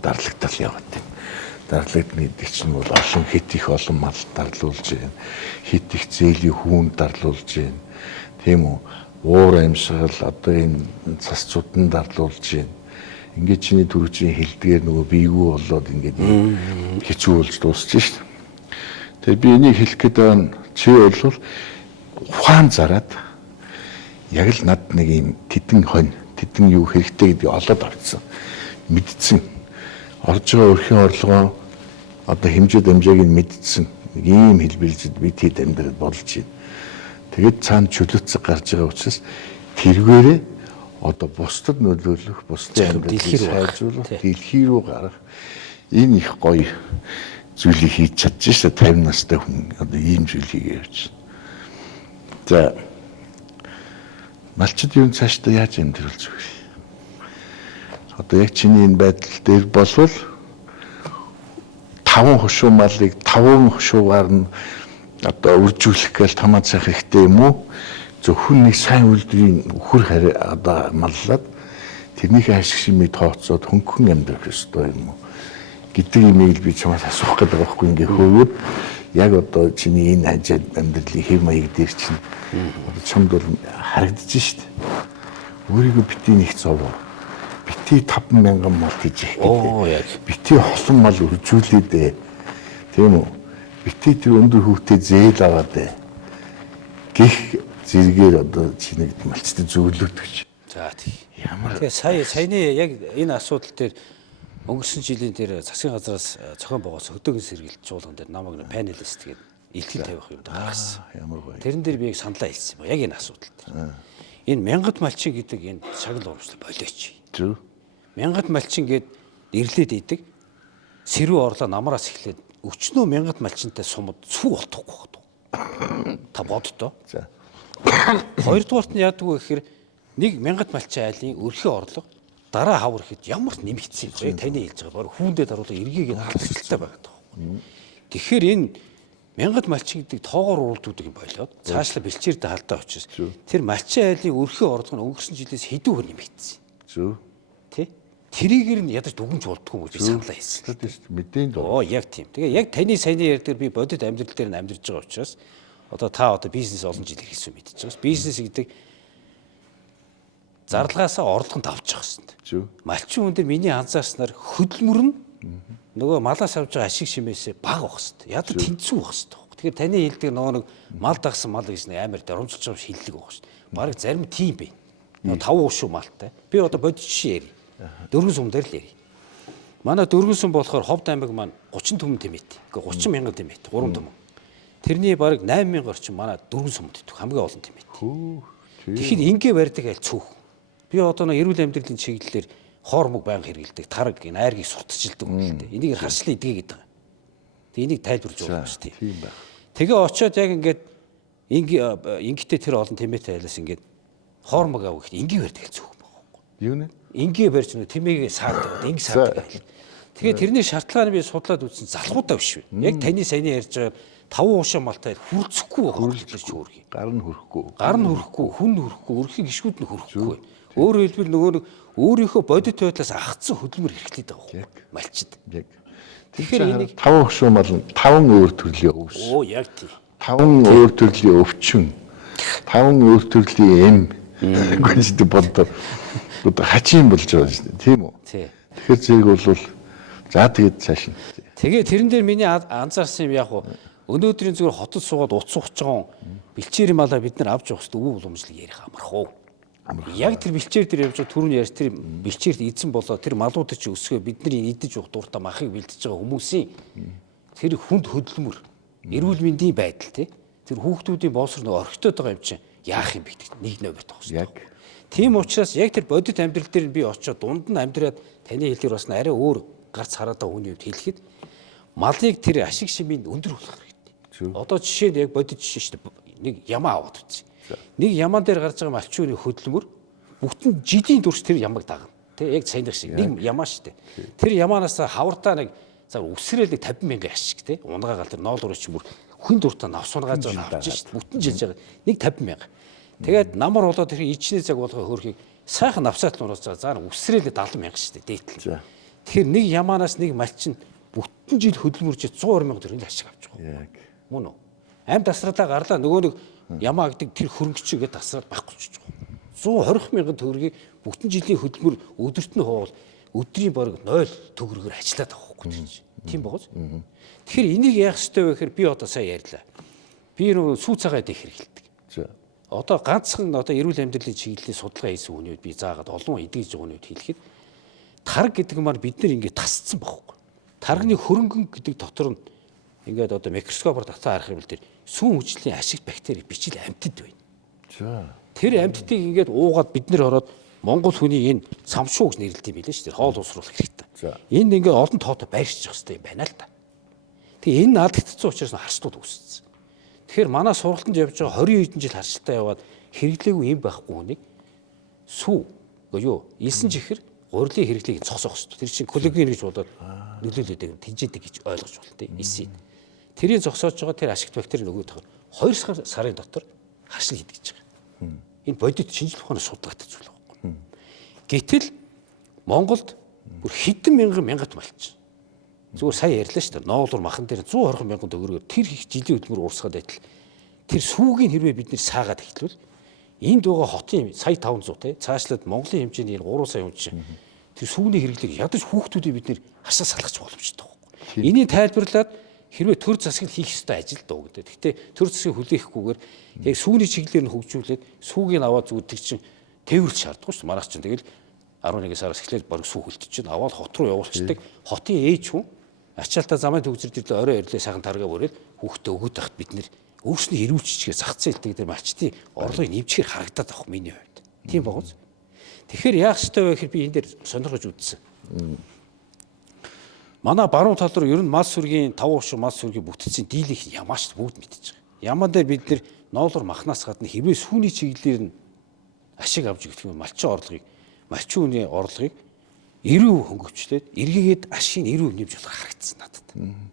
дарлагтал яваад байна. Дарлагт гэдэг чинь бол олон хит их олон мал дарлуулж байна. Хит их зээлийн хүүн дарлуулж байна. Тийм үү? Уур амьсгал одоо энэ цасцууданд дарлуулж байна. Ингээд чиний түрүүчийн хэлдгээр нөгөө биегүү болоод ингээд хэцүү болж дуусчих шít. Тэгээ би энийг хэлэх гээд байгаа чи бол ухаан зараад яг л над нэг юм тэдэн юу хэрэгтэй гэдгийг олоод авчихсан. Мэдсэн. Орж байгаа өрхийн орлогоо одоо хэмжээд амжааг нь мэдсэн. Нэг ийм хэлбэлжид би тэд амьдрал болж байна. Тэгээд цаана чөлөөцөг гарч байгаа учраас тэргээрээ одоо бусдад нөлөөлөх, бусдын амьдралыг сайжруулах, дэлхий рүү гарах энэ их гоё зүйлийг хийж чадчих шээ 50 настай хүн одоо ийм зүйл хийгээ явж. За малчид юу цаашдаа яаж амьдруулж байгаа вэ? Одоо яг чиний энэ байдал дээр болвол 5 хошуу малыг 5 хошуугаар нь одоо үржүүлэх гээл тамаа цах хэрэгтэй юм уу? Зөвхөн нэг сайн үйлдвэрийн үхэр одоо маллаад тэрнийхээ ашиг шимийг тооцоод хөнгөн амьдрах ёстой юм уу гэдэг имэйл би чамаас асуух гэдэг байхгүй ингээ хөвөөд яг одоо чиний энэ хажууд амьдралын хэв маяг дээр чинь чамд бол харагдаж шít. Өөрийгөө битгий нэг зовоо. Битгий 50000 мал хийж их гэдэг. Битгий холон мал үржүүлээд тийм үү? Битгий тэр өндөр хүүхдээ зээл аваад гих зэрэгээр одоо чиний малчтай зөвлөгдөж. За тийм. Тэгээ саяны яг энэ асуудал дээр өнгөрсөн жилийн дээр засгийн газраас зохион байгуулсан хөдөөгийн сэргийлт чуулган дээр намайг панелист гэдэг илтгэл тавих юм гаргасан. Ямар гоё. Тэрэн дээр би яг саналаа хэлсэн юм. Яг энэ асуудал дээр. Энэ мянгат малчин гэдэг энэ шагнал урамшлал болооч. Зөв. Мянгат малчин гээд ирлээд идэг. Сэрүү орлоо намраас эхлээд өчнөө мянгат малчинтай сумд сүү болтохгүй байна. Та боддоо. За. Хоёрдугаарт нь яадаг вэ гэхээр нэг мянгат малчин айлын өрхийн орлого дараа хавар ихэд ямар ч нэмэгдсэн юм. Яг таны хэлж байгаа. Бараг хүүндээ даруулах эргийг нь хаалтчлалтай байгаа даа. Тэгэхээр энэ мянгат малчин гэдэг тоогоор уралддаг юм болоод цаашлаа бэлчээрдэ халдаа очиж тэр малчин айлын өрхийн орлого нь өнгөрсөн жилээс хэдүүгээр нэмэгдсэн. Зөв. Тэ? Тэрийгэр нь ядаж дүгнж болтгүй гэж саналаа хэлсэн. Мэдэн доо. Яг тийм. Тэгээ яг таны саяны ярьдгаар би бодит амьдрал дээр нь амьдарч байгаа учраас одоо та одоо бизнес олон жил хийсэн мэдчихэж байгаа. Бизнес гэдэг зарлагаасаа орлогонд авч явах хэрэгтэй. Малчин хүн дээр миний анзаарснаар хөдөлмөр нь нөгөө малаас авж байгаа ашиг шимээсээ бага байх хэрэгтэй. Ядаж тэнцүү байх хэрэгтэй. Тэгэхээр таны хэлдэг нөгөө нэг мал дагсан мал гэж нэг амар дарамжилж байгаа шилдэг байх шүү дээ. Бараг зарим тийм байна. Нөгөө 5 ушуу малтай. Би одоо бодит жишээ ярив. Дөрвөн сум дээр л ярив. Манай дөрвөн сум болохоор Ховд аймаг маань 30 түмэн тэмэт. Гэхдээ 30 мянган тэмэт. 3 түмэн. Тэрний бараг 8000 орчим манай дөрвөн сумд идэх хамгийн олон тэмэт. Тэгэхээр ингээ барьдаг аль цөөх. Би одоо нэг эрүүл амьдралын чиглэлээр хоормог байнга хэрэгэлдэг, тараг, энэ айргийг сурталчилдаг юм л дээ. Энийг харшлын идгээ гэдэг. Тэгээ энийг тайлбарж байгаа юм шүү дээ. Тэгээ очиод яг ингээд ингэхдээ тэр олон тэмээтэй айлаас ингээд хоормог авах гэхэд ингийн барьдаг аль цөөх байгаа юм. Юу нэ? Ингийн барьж нэг тэмээгээ саадаг, инги саадаг. Тэгээ тэрний шалтгааны би судлаад үзсэн залхуутай биш үү? Яг таны саяны ярьж байгаа 5 ушаа малтай хүрцэхгүй хөрлөж өөргий. Гар нь хөрөхгүй. Гар нь хөрөхгүй, хүн хөрөхгүй, өрхийн гişгүүд нь хөрөхгүй. Өөрөөр хэлбэл нөгөө нэг өөрийнхөө бодит байдлаас агцсан хөдөлмөр хэрэглээд байгаа юм. Малчид. Яг. Тэгэхээр энийг 5 хошуу мал нь 5 өөр төрлийн өвс. Яг тийм. 5 өөр төрлийн өвчин. 5 өөр төрлийн эм. Гүнжид боддог. Одоо хачин болж байгаа шүү дээ. Тийм үү? Тий. Тэгэхээр зэрэг бол за тэгээд цааш нь. Тэгээ тэрэн дээр миний анзаарсан юм яг өнөөдрийн зүгээр хотод суугаад утас ухаж байгаа бэлчээрийн малаа бид нар авч явах хэрэгтэй үе уламжлал ярих амарх уу. Яг тэр бэлчээр дээр явж байгаа түрүүний ярьж тэр бэлчээрт эзэн болоо тэр малуудад чи өсгөө бидний идэж уух дуртай махыг бэлдэж байгаа хүмүүсийн тэр хүнд хөдөлмөр эрүүл мэндийн байдал тэр хүүхдүүдийн боловсрол нэг орхитод байгаа юм чинь яах юм бэ гэдэг нэг нөбөт байгаа шүү. Яг. Тийм учраас яг тэр бодит амьдрал дээр би очиод дунд нь амьдраад таны хэлээр бас арай өөр гарц хараад байгаа хүний хувьд хэлэхэд малыг тэр ашиг шимийн өндөр болгох хэрэгтэй. Одоо жишээ нь яг бодит жишээ шүү дээ. Нэг ямаа аваад үзье. Нэг ямаан дээр гарч байгаа малчууны хөдөлмөр бүтэн жилийн турш тэр ямаг дагна. Тэ яг саяных шиг нэг ямаа шүү дээ. Тэр ямаанаас хавартаа нэг үсрээл нэг 50 мянган ашиг тэ. Унгагаал тэр ноолуурч мөр хүн дуртай навс унгааж байгаа авчих шүү дээ. Бүтэн жилж байгаа нэг 50 мянга. Тэгээд намар болоод тэр ичний цаг болгоо хөөрхийг сайхан навсаат нь уруулж байгаа. За үсрээл 70 мянга шүү дээ дээтэл. Тэгэхээр нэг ямаанаас нэг малч нь бүтэн жил хөдөлмөрж 120 мянга төгрөгийн ашиг авч байгаа. Яг. Мөн үү? Амт тасралаа гарлаа нөгөө нэг ямаа гэдэг тэр хөрөнгөчгээд тасраад байхгүй ч байгаа. 120 мянган төгрөгийг бүтэн жилийн хөдөлмөр өдөрт нь хуул өдрийн бараг 0 төгрөгөөр ажиллаад байгаа байхгүй. Тийм багаз. Тэгэхээр энийг яах ёстой вэ гэхээр би одоо сайн ярьлаа. Би нөгөө сүү цагаа дэх хэрэгэлдэг. Одоо ганцхан одоо эрүүл амьдралын чиглэлийн судалгаа хийсэн хүмүүд би заагаад олон эдгэж байгаа хүмүүд хэлэхэд тарга гэдэг маань бид нар ингээд тасцсан байхгүй. Тарганы хөрөнгөн гэдэг дотор нь ингээд одоо микроскопоор татсан харах юм бол тэр сүүн хүчлийн ашигт бактери бичил амьтад байна. Тэр амьтдыг ингээд уугаад бид нэр ороод Монгол хүний энэ самшуу гэж нэрлэдэг юм билээ шүү дээ. Хоол уусруулах хэрэгтэй. Энд ингээд олон тоотой байршиж явах хэрэгтэй юм байна л да. Тэгээ энэ алдагдсан учраас харцлууд үүссэн. Тэгэхээр манай сургалтанд явж байгаа 20 хэдэн жил харцлалтаа яваад хэрэглээгүй юм байхгүй хүнийг сүү юу илсэн чихэр гурилын хэрэглээг цогсоох хэрэгтэй. Тэр чинь коллаген гэж болоод нөлөөлөдөг тэнцэдэг гэж ойлгож байна тийм. Эсийн. Тэрийг зогсоож байгаа тэр ашигт бактери нөгөөд 2 сарын дотор харшил хийдэг гэж байгаа. Энэ бодит шинжилгээ ухааны судалгаатай зүйл байхгүй. Гэтэл Монголд бүр хэдэн мянгат малч. Зүгээр сая ярьлаа шүү дээ. Ноолуур махан дээр 120 мянган төгрөгөөр тэр их жилийн хөдөлмөр уурсгаад байтал тэр сүүгийн хэрвээ бид нэр саагаад эхлэвэл энд байгаа хотын сая 500 те цаашлаад Монголын хэмжээний 3 сая хүн чинь тэр сүүний хэрэглээг ядаж хүүхдүүдийг бид нэр хашаа салгах боломжтой байхгүй. Энийг тайлбарлаад хэрвээ төр засаг хийх ёстой ажил дөө гэдэг. Гэхдээ төр засгийг хүлээхгүйгээр яг сүүний чиглэлээр нь хөгжүүлээд сүүгийг аваад зүгтэг чинь тээвэрлж шаардахгүй шүү дээ. Манайх чинь тэгэл 11 сараас эхлээд баг сүү хөлтөж чинь аваад хот руу явуулчихдаг. Хотын ээж хүн ачаалтаа замын төгсөр дэрлээ орой ирлээ сайхан таргаа бүрээд хүүхдээ өгөөд тахт бид нэр өөрснөө ирүүлчихгээ зах зээлтэй дээр малчтын орлогыг нэмчихээр харагдаад авах миний хувьд. Тийм багуз. Тэгэхээр яах ёстой вэ гэхээр би энэ дээр сонирхож үзсэн. Манай баруун тал руу ер нь мал сүргийн 5 ушиг мал сүргийн бүтцийн дийлэх ямааш бүгд мэдчихэж байгаа. Ямаа дээр бид нэр ноолор махнаас гадна хэрвээ сүүний чиглэлээр нь ашиг авч гэх юм малчин орлогыг малчин хүний орлогыг 90% хөнгөвчлээд эргээгээд ашиг 90% нэмж болох харагдсан надад.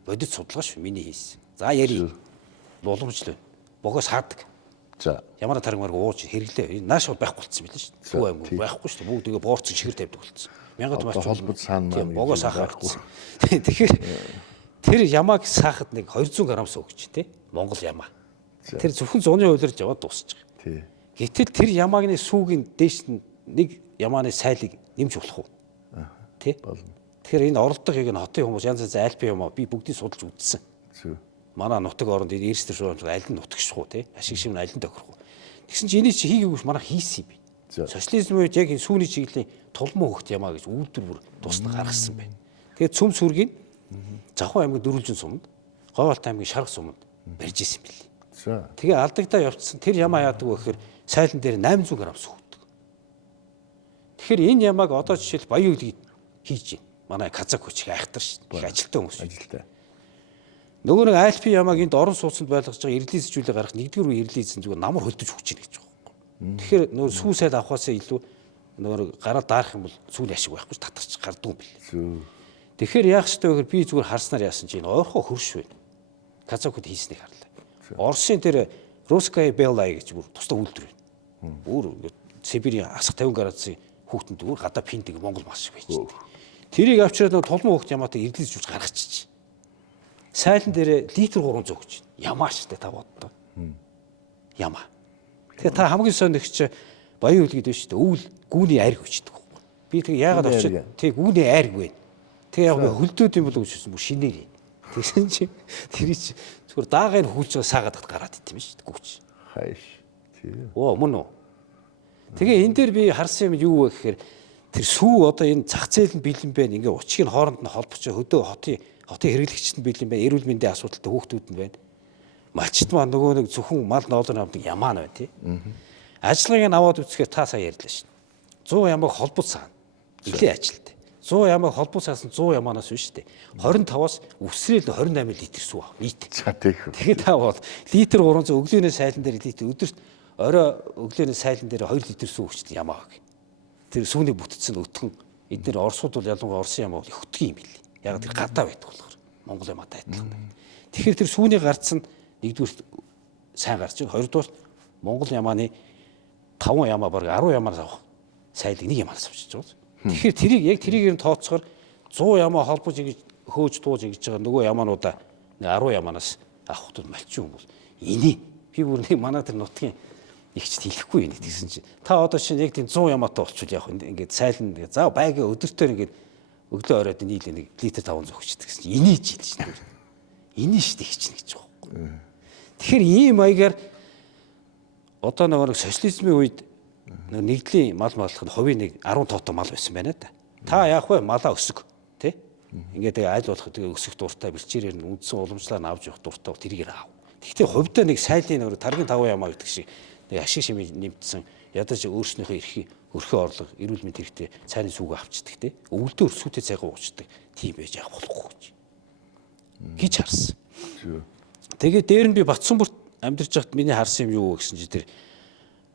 Бодит судалгаа шүү миний хийсэн. За ярий. Боломжтой. Богоос хаадаг. За ямар таргамарг ууж хэрэглээ. Энэ нааш байхгүй болчихсон билээ шүү. Төв аймаг байхгүй шүү. Бүгд тэгээ боорцсон чихэр тавьдаг болчихсон. Мянгат маш холбод саана богоос хаахгүй. Тэгэхээр тэр ямааг саахад нэг 200 г суугч тий. Монгол ямаа. Тэр зөвхөн 100-ны хувилэрж яваад дуусчих. Тий. Гэтэл тэр ямаагны сүүгийн дээш нь нэг ямааны сайлыг нэмж болох уу? Тий. Тэгэхээр энэ оролдогыг нь хотын хүмүүс янз янз альпи юм аа би бүгдийг судалж үзсэн. Манай нутаг оронд эрс төр шуурч аль нь нутагших уу тий. Ашиг шим нь аль нь тохирох уу? Тэгсэн чинь энийг чи хийгээгүйс манай хийсэн юм би. Социализм үед яг энэ сүүний чиглэлийн тулмуу хөхт ямаа гэж үйлдвэр бүр тусна гаргасан байна. Тэгээд цөм сүргийн Завхан аймгийн Дөрвөлжин суманд, Говьалт аймгийн Шарх суманд барьж исэн юм билий. Тэгээ алдагдаа явцсан тэр ямаа яадаг вэ гэхээр сайлан дээр 800 г сүүдэг. Тэгэхээр энэ ямааг одоо жишээл Баян үлгийг хийж байна. Манай Казак хүч айхтар шүү дээ. Ажилтаа хүмүүс. Ажилтаа. Нөгөө нэг альпи ямааг энд орон сууцнд байлгаж байгаа эрлиз зүйлээ гарах нэгдүгээр үе эрлизэн зүгээр намар хөлдөж хүч чинь гэж байгаа юм. Тэгэхээр нөгөө сүү сайд авахаасаа илүү нөгөө гараа даарах юм бол сүүний ашиг байхгүй татарч гардгүй юм билээ. Тэгэхээр яах ёстой вэ гэхээр би зүгээр харснаар яасан чинь ойрхоо хөрш байна. Казакуд хийснийг харлаа. Оросын тэр Русская Белая гэж бүр тусдаа үйлдвэр байна. Бүр Сибирийн асах 50 градусын хүүхдэн дүүр гадаа пинтиг Монгол маш шиг байж. Тэрийг авчираад нөгөө тулмуу хөхт ямаатай эрлиз жууж гаргачих. Сайлан дээр литр 300 гэж. Ямаа штэ та боддоо. Ямаа. Тэгээ та хамгийн сонирхч Баян үлгид биш штэ өвөл гүүний айрг хүчдэг байхгүй. Би тэг яагаад очив тэг гүүний айрг байна. Тэг яг хөлдөөд юм болов гэжсэн бүр шинээр. Тэгсэн чи тэр чи зүгээр даагаар хүлцээ саагаад гараад идэв юм штэ гүүч. Хайш. Тийм. Оо мөн үү. Тэгээ энэ дээр би харсан юм юу вэ гэхээр тэр сүү одоо энэ зах зээл нь бэлэн байна. Ингээ учгийг хооронд нь холбоч хөдөө хотын хэрэглэгчд нь бэлэн байна. Эрүүл мэндийн асуудалтай хүүхдүүд нь байна. Малчт маань нөгөө нэг зөвхөн мал ноолор авдаг ямаа нь байна тий. Ажлыг нь аваад үзэхээр та сая ярьлаа шин. 100 ямааг холбоц саана. Нэлээд ажилтай. 100 ямааг холбоц саасан 100 ямаанаас биш үү. 25-аас үсрээл 28 литр сүү ав. Нийт. За тийх. Тэгээд та бол литр 300 өглөөний сайлан дээр литр өдөрт орой өглөөний сайлан дээр 2 литр сүү өгчтэй ямаа. Тэр сүүний бүтцэн өтгөн эдгээр орсууд бол ялангуяа орсын ямаа бол өтгөн юм билий. Яг тэр гадаа байдаг болохоор Монгол ямаатай адилхан байна. Тэгэхээр тэр сүүний гарц нь нэгдүгээр сайн гарч байна. Хоёрдугаар Монгол ямааны 5 ямаа бараг 10 ямаас авах сайлыг нэг ямаас авчиж байгаа. Тэгэхээр тэрийг тооцохоор 100 ямаа холбож ингэж хөөж дууж ингэж байгаа нөгөө ямаануудаа 10 ямаанаас авах хөтөд малчин юм бол инээ. Би бүр нэг манай тэр нутгийн ихчд хэлэхгүй юм гэсэн чинь та одоо шинэ яг тийм 100 ямаатай болчихвол яг ингээд сайлан за байга өдөртөө ингээд өглөө оройд нийлээ нэг литр 500 өгчдөг гэсэн чинь инээж хэлж байна. Инээ штэ ихч гэж байгаа байхгүй. Тэгэхээр ийм маягаар одоо нэг социализмын үед нэгдлийн мал маллахад хувийн нэг 10 тоотой мал байсан байна да. Та яах вэ? Малаа өсөг тий? Ингээд аль болох өсөх дуртай бэлчээрээр нь үндсэн уламжлалаа нь авч явах дуртай тэрийг аав. Тэгэхдээ хувьдаа нэг сайлын нэг таргийн 5 ямаа гэдэг шиг нэг ашиг шимээ нэмтсэн ядаж өөрснийхөө эрхийг өрхөө орлого эрүүл мэнд хэрэгтэй цайны сүг авчдаг тий? Өвөлдөө өрсүүтэй цайгаа уучдаг тийм байж явах болохгүй гэж харсан. Тэгээд дээр нь би Батсанбүрт амьдарч байхад миний харсан юм юу гэсэн чи тэр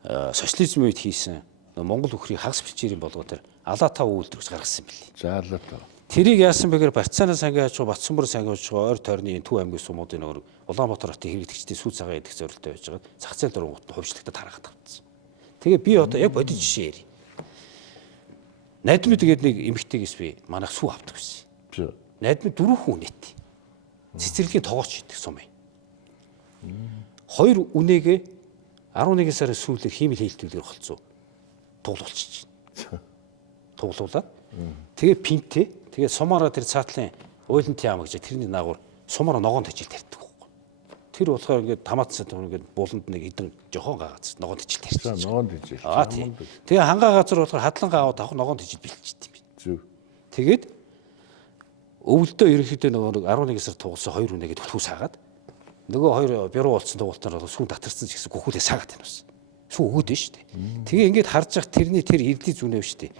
социализм үед хийсэн Монгол өхрийг хагас бэлчээрийн болгоо тэр алаатаа үйлдвэрч гаргасан билий. За алаатаа. Тэрийг яасан бэгээр Барцаана сангийн аж ахуй, Батсанбүрт сангийн аж ахуй, ойр тойрны энэ төв аймгийн сумуудын нөр Улаанбаатар хотын хэрэглэгчдийн сүү цагаан идэх зорилттой байж байгаа. Зах зээл дургуут нь хувьчлагтад харахад тавцсан. Тэгээ би одоо яг бодит жишээ ярив. Найдмид гэдэг нэг эмэгтэйгээс би манайх сүү авдаг байсан. Найдмид 4 хүн үнэт. Цэцэрлэгийн тоогооч идэх сум юм. 2 үнэгээ 11 сарын сүүлээр хиймэл хийлтүүлгээр холцоо туглуулчих. Туглуулаад тэгээ пинтээ тэгээ сумаараа тэр цаатлын уйлант яам гэж тэрний наагур сумаараа ногоон тажил тарьдаг байхгүй. Тэр болохоор ингээд тамаатсан ингээд буланд нэг хэдэн жохон гагац ногоон тажил тарьчих. Ногоон тажил. Тийм. Тэгээ хангаа газар болохоор хадлангаа аваад авах ногоон тажил бэлчихдээ юм. Зүг. Тэгээд өвөлдөө ерөнхийдөө нөгөө 11 сар тугалсан 2 үнэгээд төлхөө саагаад нөгөө 2 бюро болцсон дугуйлтаар сүү татарсан ч гэсэн гүхүүлээ саагаад байна ус. Сүү өгөөд нь шүү дээ. Тэгээ ингээд харж явах тэрний тэр эрдий зүнэв шүү дээ.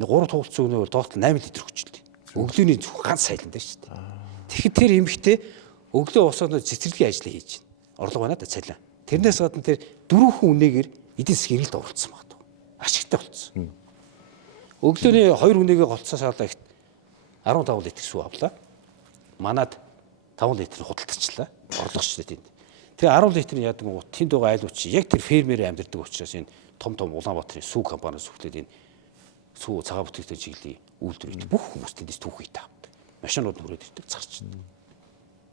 3 тугалцсан үнэ бол доотл 8 литр өгчлээ. Өглөөний зөв ганц сайлан дээр шүү дээ. Тэгэхэд тэр эмхтэй өглөө босоод цэцэрлэгийн ажлыг хийж байна. Орлого байна да цалин. Тэрнээс гадна тэр 4 хүн үнэгээр эдийн засгийн гэрэлд оролцсон байна. Ашигтай болцсон. Өглөөний 2 үнэгээ голцоо саалаа ихт 15 литр сүү авлаа. Манад 5 литр худалдчихлаа. Орлогочлаа тэнд. Тэгээ 10 литр нь яадаг гоо тэнд байгаа айлууч яг тэр фермерээр амьдардаг учраас энэ том Улаанбаатарын сүү компаниас хүлээд энэ сүү цагаан бүтээгдэхүүн чиглэлийн үйлдвэрүүд бүх хүмүүс тэндээс түүхий таавдаг. Машинууд хүрээд ирдэг зарчна.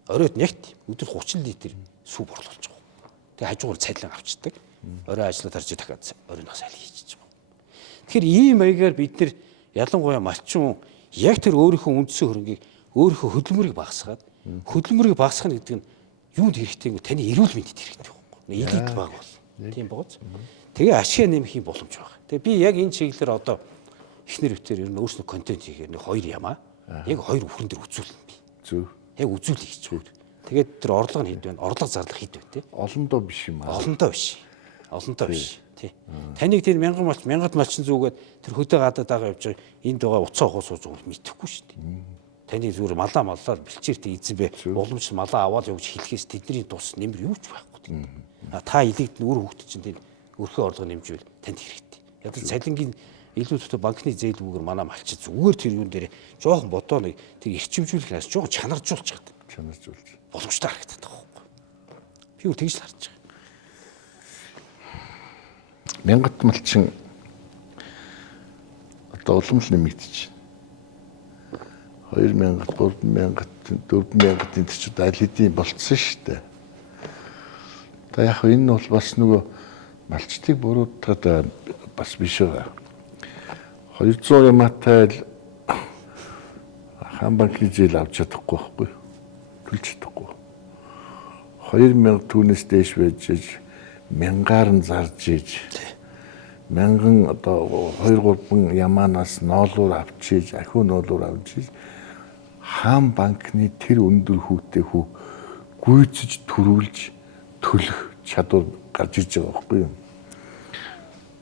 Оройд нягт өдөр 30 литр сүү борлуулж байгаа. Тэгээ хажуугаар цалин авчдаг. Орой ажиллаад харж дахиад оройноос айл хийж байгаа. Тэгэхээр ийм маягаар бид нар ялангуяа малчин яг тэр өөрийнхөө үндсэн хөрөнгийг өөрийнхөө хөдөлмөрийг багасгаад хөдөлмөрийг багасгах гэдэг нь юунд хэрэгтэй вэ? Таны эрүүл мэндэд хэрэгтэй байхгүй. Илийдэл баг бол. Тийм бооц. Тэгээ ашиг нэмэх юм боломж байгаа. Тэгээ би яг энэ чиглэлээр одоо эхнэр өвтөр ер нь өөрснөө контент хийхээр нэг 2 ямаа яг 2 үхэн дээр үзүүлнэ би. Зөв. Яг үзүүлэх гэж байна. Тэгээд тэр орлого нь хэд вэ? Орлого зарлах хэд вэ те? Олондоо биш юм аа. Олондоо биш. Олонтоо биш. Тий. Таныг тэр мянган малчин зүгээд тэр хөдөө гадаад байгаа явж байгаа энд байгаа уцаа ухаа сууж байгаа мэдэхгүй шүү дээ. Таны зүгээр маллаа бэлчээртэй эзэн бэ уламж малаа аваад явж хэлхээс тэдний тус нэмэр юу ч байхгүй. Та илэгдэн үр хөвгт чинь тэр өрхөө орлого нэмжвэл танд хэрэгтэй. Яг цалингийн илүү төтө банкны зээлгүүгээр манай малчид зүгээр тэр юун дээр жоохон бодоо нэг тэр эрчимжүүлэх нас жоохон чанаржуулж чад. Чанаржуулж. Боломжтой харагдаад байгаа байхгүй. Би өөр тэгж л харж байгаа. Мянгат малчин одоо уламж нэмэгдэж байна. 2000, 3000, 4000 энэ ч удаа аль хэдийн болцсон шүү дээ. Одоо яг энэ нь бол бас нөгөө малчтыг буруутгаад бас биш байгаа. 200 ямаатай л хаан банкны зээл авч чадахгүй байхгүй. Төлж чадахгүй. 2000 түүнээс дээш байж мянгаар нь зарж иж мянган одоо 2-3 ямаанаас ноолуур авчиж, ахиу ноолуур авчиж хаан банкны тэр өндөр хүүтэй хүү гүйцэж төрүүлж төлөх чадвар гарч иж байгаа байхгүй юу.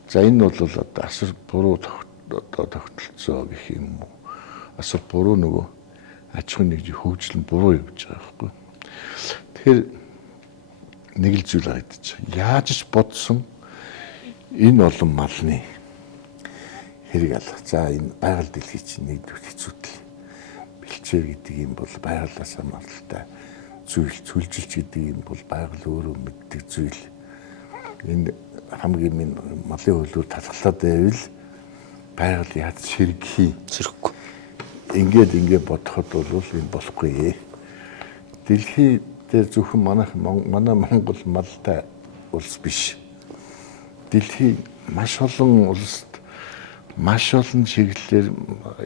За энэ бол одоо асар буруу тогтолцоо гэх юм уу. Асар буруу нөгөө аж ахуйн нэгжийн хөгжил нь буруу явж байгаа байхгүй. Тэгэхээр нэг л зүйл харагдаж байгаа. Яаж ч бодсон энэ олон малны хэрэг алга. За энэ байгаль дэлхий чинь нэгдүгээр хэцүүтэл бэлчээр гэдэг юм бол байгалаас хамааралтай зүйл, цүлжилч гэдэг юм бол байгаль өөрөө мэддэг зүйл. Энэ хамгийн минь малын хөлөөр татгалаад байвал байгаль яаж сэргэхгүй. Ингээд бодоход бол энэ болохгүй. Дэлхий дээр зөвхөн манай Монгол малтай улс биш. Дэлхий маш олон улсад маш олон чиглэлээр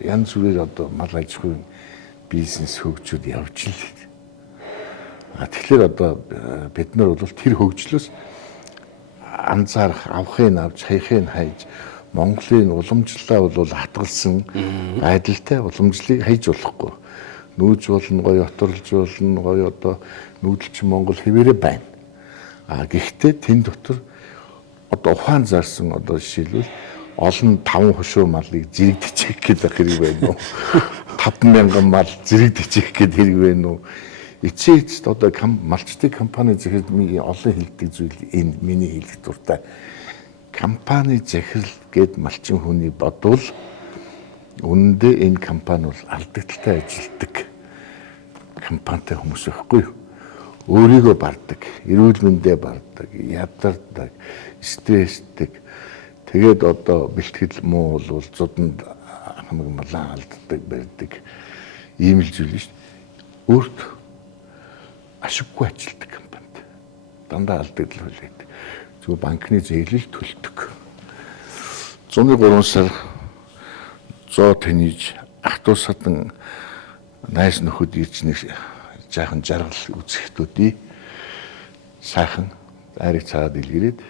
янз бүрээр одоо мал аж ахуйн бизнес хөгжүүд явж л. Тэгэхээр одоо бид нар бол тэр хөгжлөөс анзаарах, авахыг авч, хайхыг хайж, Монголын уламжлалаа бол хатгалсан байдалтай уламжлалыг хайж болохгүй. Нүүж болно, гоё оторлж болно, гоё одоо нүүдэлчин Монгол хэвээрээ байна. Гэхдээ тэн дотор одоо ухаан зарсан одоо жишээлбэл олон 5 хошуу малыг зэрэгдчих гээд хэрэг байна уу? 50000 мал зэрэгдчих гээд хэрэг байна уу? Эцээст одоо малчтын компани захирал олон хэлдэг зүйл энэ миний хэлэх дуртай. Компани захирал гээд малчин хүний бодвол үнэндээ энэ компани бол алдагдaltaй ажилтдаг компанитай хүмүүс байхгүй юу? Өөрийгөө бардаг, эрүүл мэндээ бардаг, ядардаг, стрессдэг. Тэгээд одоо бэлтгэл муу бол зуданд хамаг малаа алддаг, барьдаг. Ийм л зүйл шүү дээ. Өөрт ашиггүй ажилтдаг компанид дандаа алдагдал хүлээдэг. Зөвхөн банкны зээлэл төлдөг. 103 сар 100 тэнийж ах トゥ садан найз нөхөд ирж нэг жаахан жаргал үзэхтүүдий сайхан айрыг цаад илгэрээд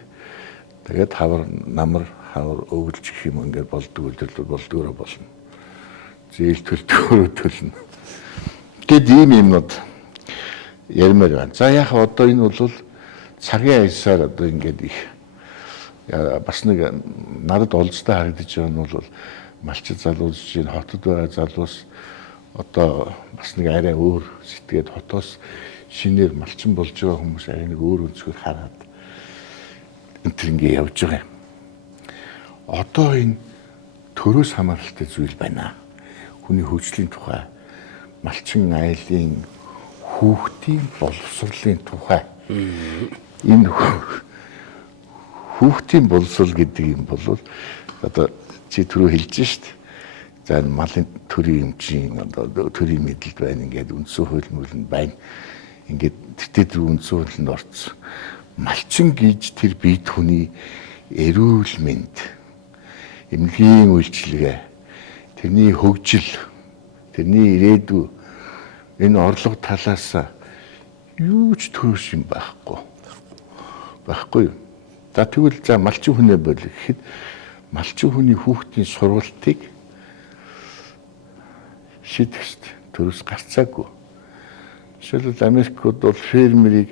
тэгээд хавар намар хавар өвлж гэх юм ингээд болдог үйлдэл болдгоороо болно. Зээл төлдгөөрөө төлнө. Гэт ийм юмнууд ярмаар байна. За яг одоо энэ бол цагийн аясаар одоо ингээд их бас нэг надад олзтой харагдаж байгаа нь бол малчид залуус чинь хотод байгаа залуус одоо бас нэг арай өөр сэтгээд хотоос шинээр малчин болж байгаа хүмүүс арай нэг өөр өнцгөр хараад энэ ингэ явж байгаа юм. Одоо энэ төрөөс хамааралтай зүйл байна. Хүний хөгжлийн тухай, малчин айлын хүүхдийн боловсролын тухай. Энэ хүүхдийн боловсрол гэдэг юм бол одоо чи түрүү хэлж шít. За малын төрийн эмчийн одоо төрийн мэдлэл байна. Ингээд үндсэн хууль мөлөнд байна. Ингээд тэр үндсэн хуулинд орцсон. Малчин гэж тэр бие хүний эрүүл мэнд, эмнэлгийн үйлчилгээ, тэрний хөгжил, тэрний ирээдүй энэ орлого талаас юу ч төрөс юм байхгүй. Байхгүй юу? За тэгвэл за малчин хүнээ бол гэхэд малчин хүний хүүхдийн сургалтыг шийдэхст төрөс гарцаагүй. Жишээлбэл Америкт бол фермерийг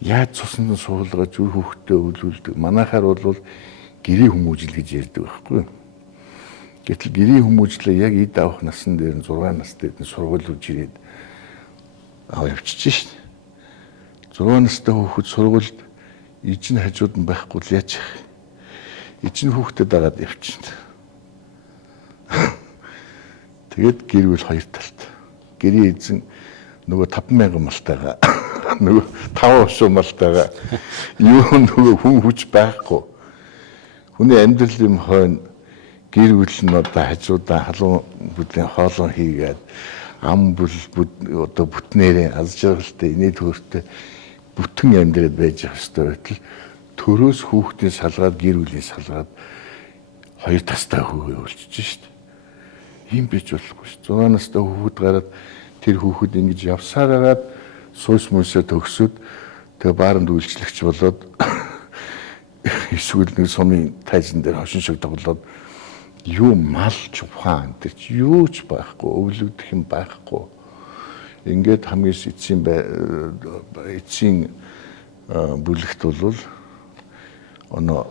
яаж цусан суулгаж үр хүүхдээ өвлүүлдэг. Манайхаар бол гэрээ хүмүүжил гэж ярьдаг байхгүй юу? Гэтэл гэрээ хүмүүжлээ яг эд авах насны дээр нь 6 настай нь сургуулиуд ирээд явчихж шít. 6 настай хүүхэд сургуульд ижин хажууд нь байхгүй л яаж яах. Ижин хүүхдэд дагаад явчихна. Тэгээд гэр бүл хоёр талт. Гэрийн эзэн нөгөө 50000 малтайгаа нөгөө 5 хошуу малтайгаа юу нөгөө хүн хүч байхгүй. Хүний амьдралын хойно гэр бүл нь одоо хажуудаа халуун бүдлийн хоолоо хийгээд ам бүл одоо бүтнээрээ аз жаргалтай инээд хөөртэй бүтэн амьдраад байж ах ёстой байтал төрөөс хүүхдийн салгаад гэр бүлийн салгаад хоёр тастай хүүгээ өлчиж шít. Ийм бич болохгүй ш. 6 настай хүүхэд гараад тэр хүүхэд ингэж явсаар агаад суус мүсээ төгсөд тэгээ бааранд үйлчлэгч болоод эсвэл нэг сумын тайзан дээр хошин шиг тоглоод юу малч ухаан тэр юу ч байхгүй, өвлөгдөх юм байхгүй. Ингээд хамгийн эцсийн бүлэгт бол оноо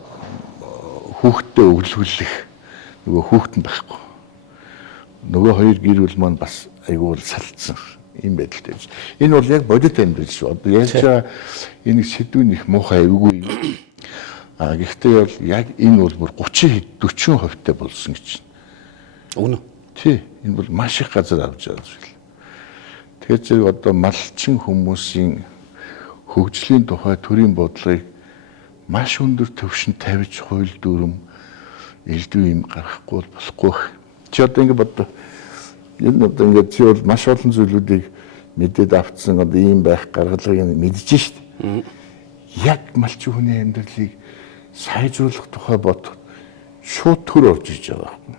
хүүхдтэй өвлгөлөх нөгөө хүүхэд нь байхгүй. Нөгөө хоёр гэр бүл маань бас айгүй салцсан юм байдалтай. Энэ бол яг бодит амьдрал шүү. Одоо яаж энэ сэдвүүн их муухай эвгүй. Гэхдээ бол яг энэ бол бүр 30-40% таа болсон гэж. Үнэ. Тий, энэ бол маш их газар авч байгаа зүйл. Тэгэхээр зэрэг одоо малчин хүмүүсийн хөгжлийн тухай төрийн бодлогыг маш өндөр төвшөнд тавьж хууль дүрм элдв юм гаргахгүй болохгүй. Чи одоо ингэ бодоо. Энэ одоо ингэ чи бол маш олон зүйлүүдийг мэдээд авцсан одоо ийм байх гаргалгыг мэдэж штт. Яг малчин хүний амьдралыг сайжруулах тухай бодоход шууд төр орж иж байгаа юм.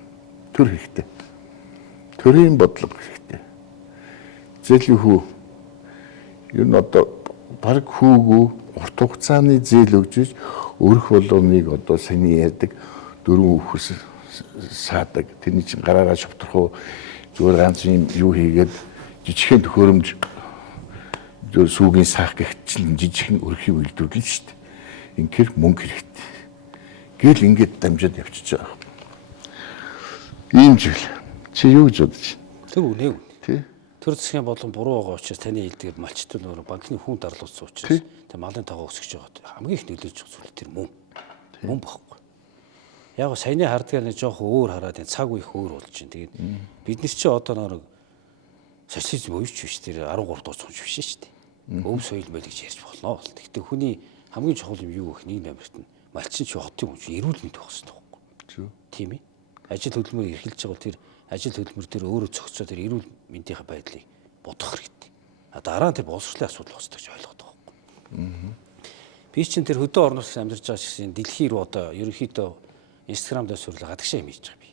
Төр хэрэгтэй. Төрийн бодлого хэрэгтэй. Зээлийн хүү ер нь одоо баг хүүгүү урт хугацааны зээл өгж өрх болгоныг одоо саний ярьдаг 4 үхс саадаг. Тэрний чинь гараараа шовторох уу зүгээр ганц юм юу хийгээд жижигхэн төхөөрөмж зөв сүүгийн саах гэх чинь жижигхэн өрхийн үйлдвэрлэл шүү дээ. Инхээр мөнгө хэрэгтэй. Гэл ингээд дамжаад явчихж байгаа. Ийм зүйл. Чи юу гэж бодож байна? Тэр үнэ. Тий. Төр засгийн бодлого буруу байгаа учраас таны хэлдгээр малчтал нөр банкны хүн дарлуулсан учраас тэр малын тагоо өсгөж байгаа. Хамгийн их нөлөөж байгаа зүйл тэр мөн. Мөн багхгүй. Яг саяны хардгаар нэг жоох өөр хараад энэ цаг үеих өөр болж байна. Тэгээд бид нар чи одоо нэг социализм үеч биш тэр 13 дугаар зуун биш шүү дээ. Өв соёл мэл гэж ярьж болно. Гэхдээ хүний хамгийн чухал юм юу гэх нэг номерт нь малчин чи хотын хүн чи эрүүл мэнд байх хэрэгтэй байхгүй. Тийм ээ. Ажил хөдөлмөр эрхэлж байгаа бол тэр ажил хөдөлмөр дээр өөрөө зохицоо тэр эрүүл мэндийн байдлыг бодох хэрэгтэй. Дараа нь тэр боловсролын асуудал болох гэж ойлгоод байгаа байхгүй. Би чинь тэр хөдөө орон нутгад амьдарч байгаа шиг дэлхий рүү одоо ерөнхийдөө Instagram дээр сурлаа гадагшаа юм хийж байгаа би.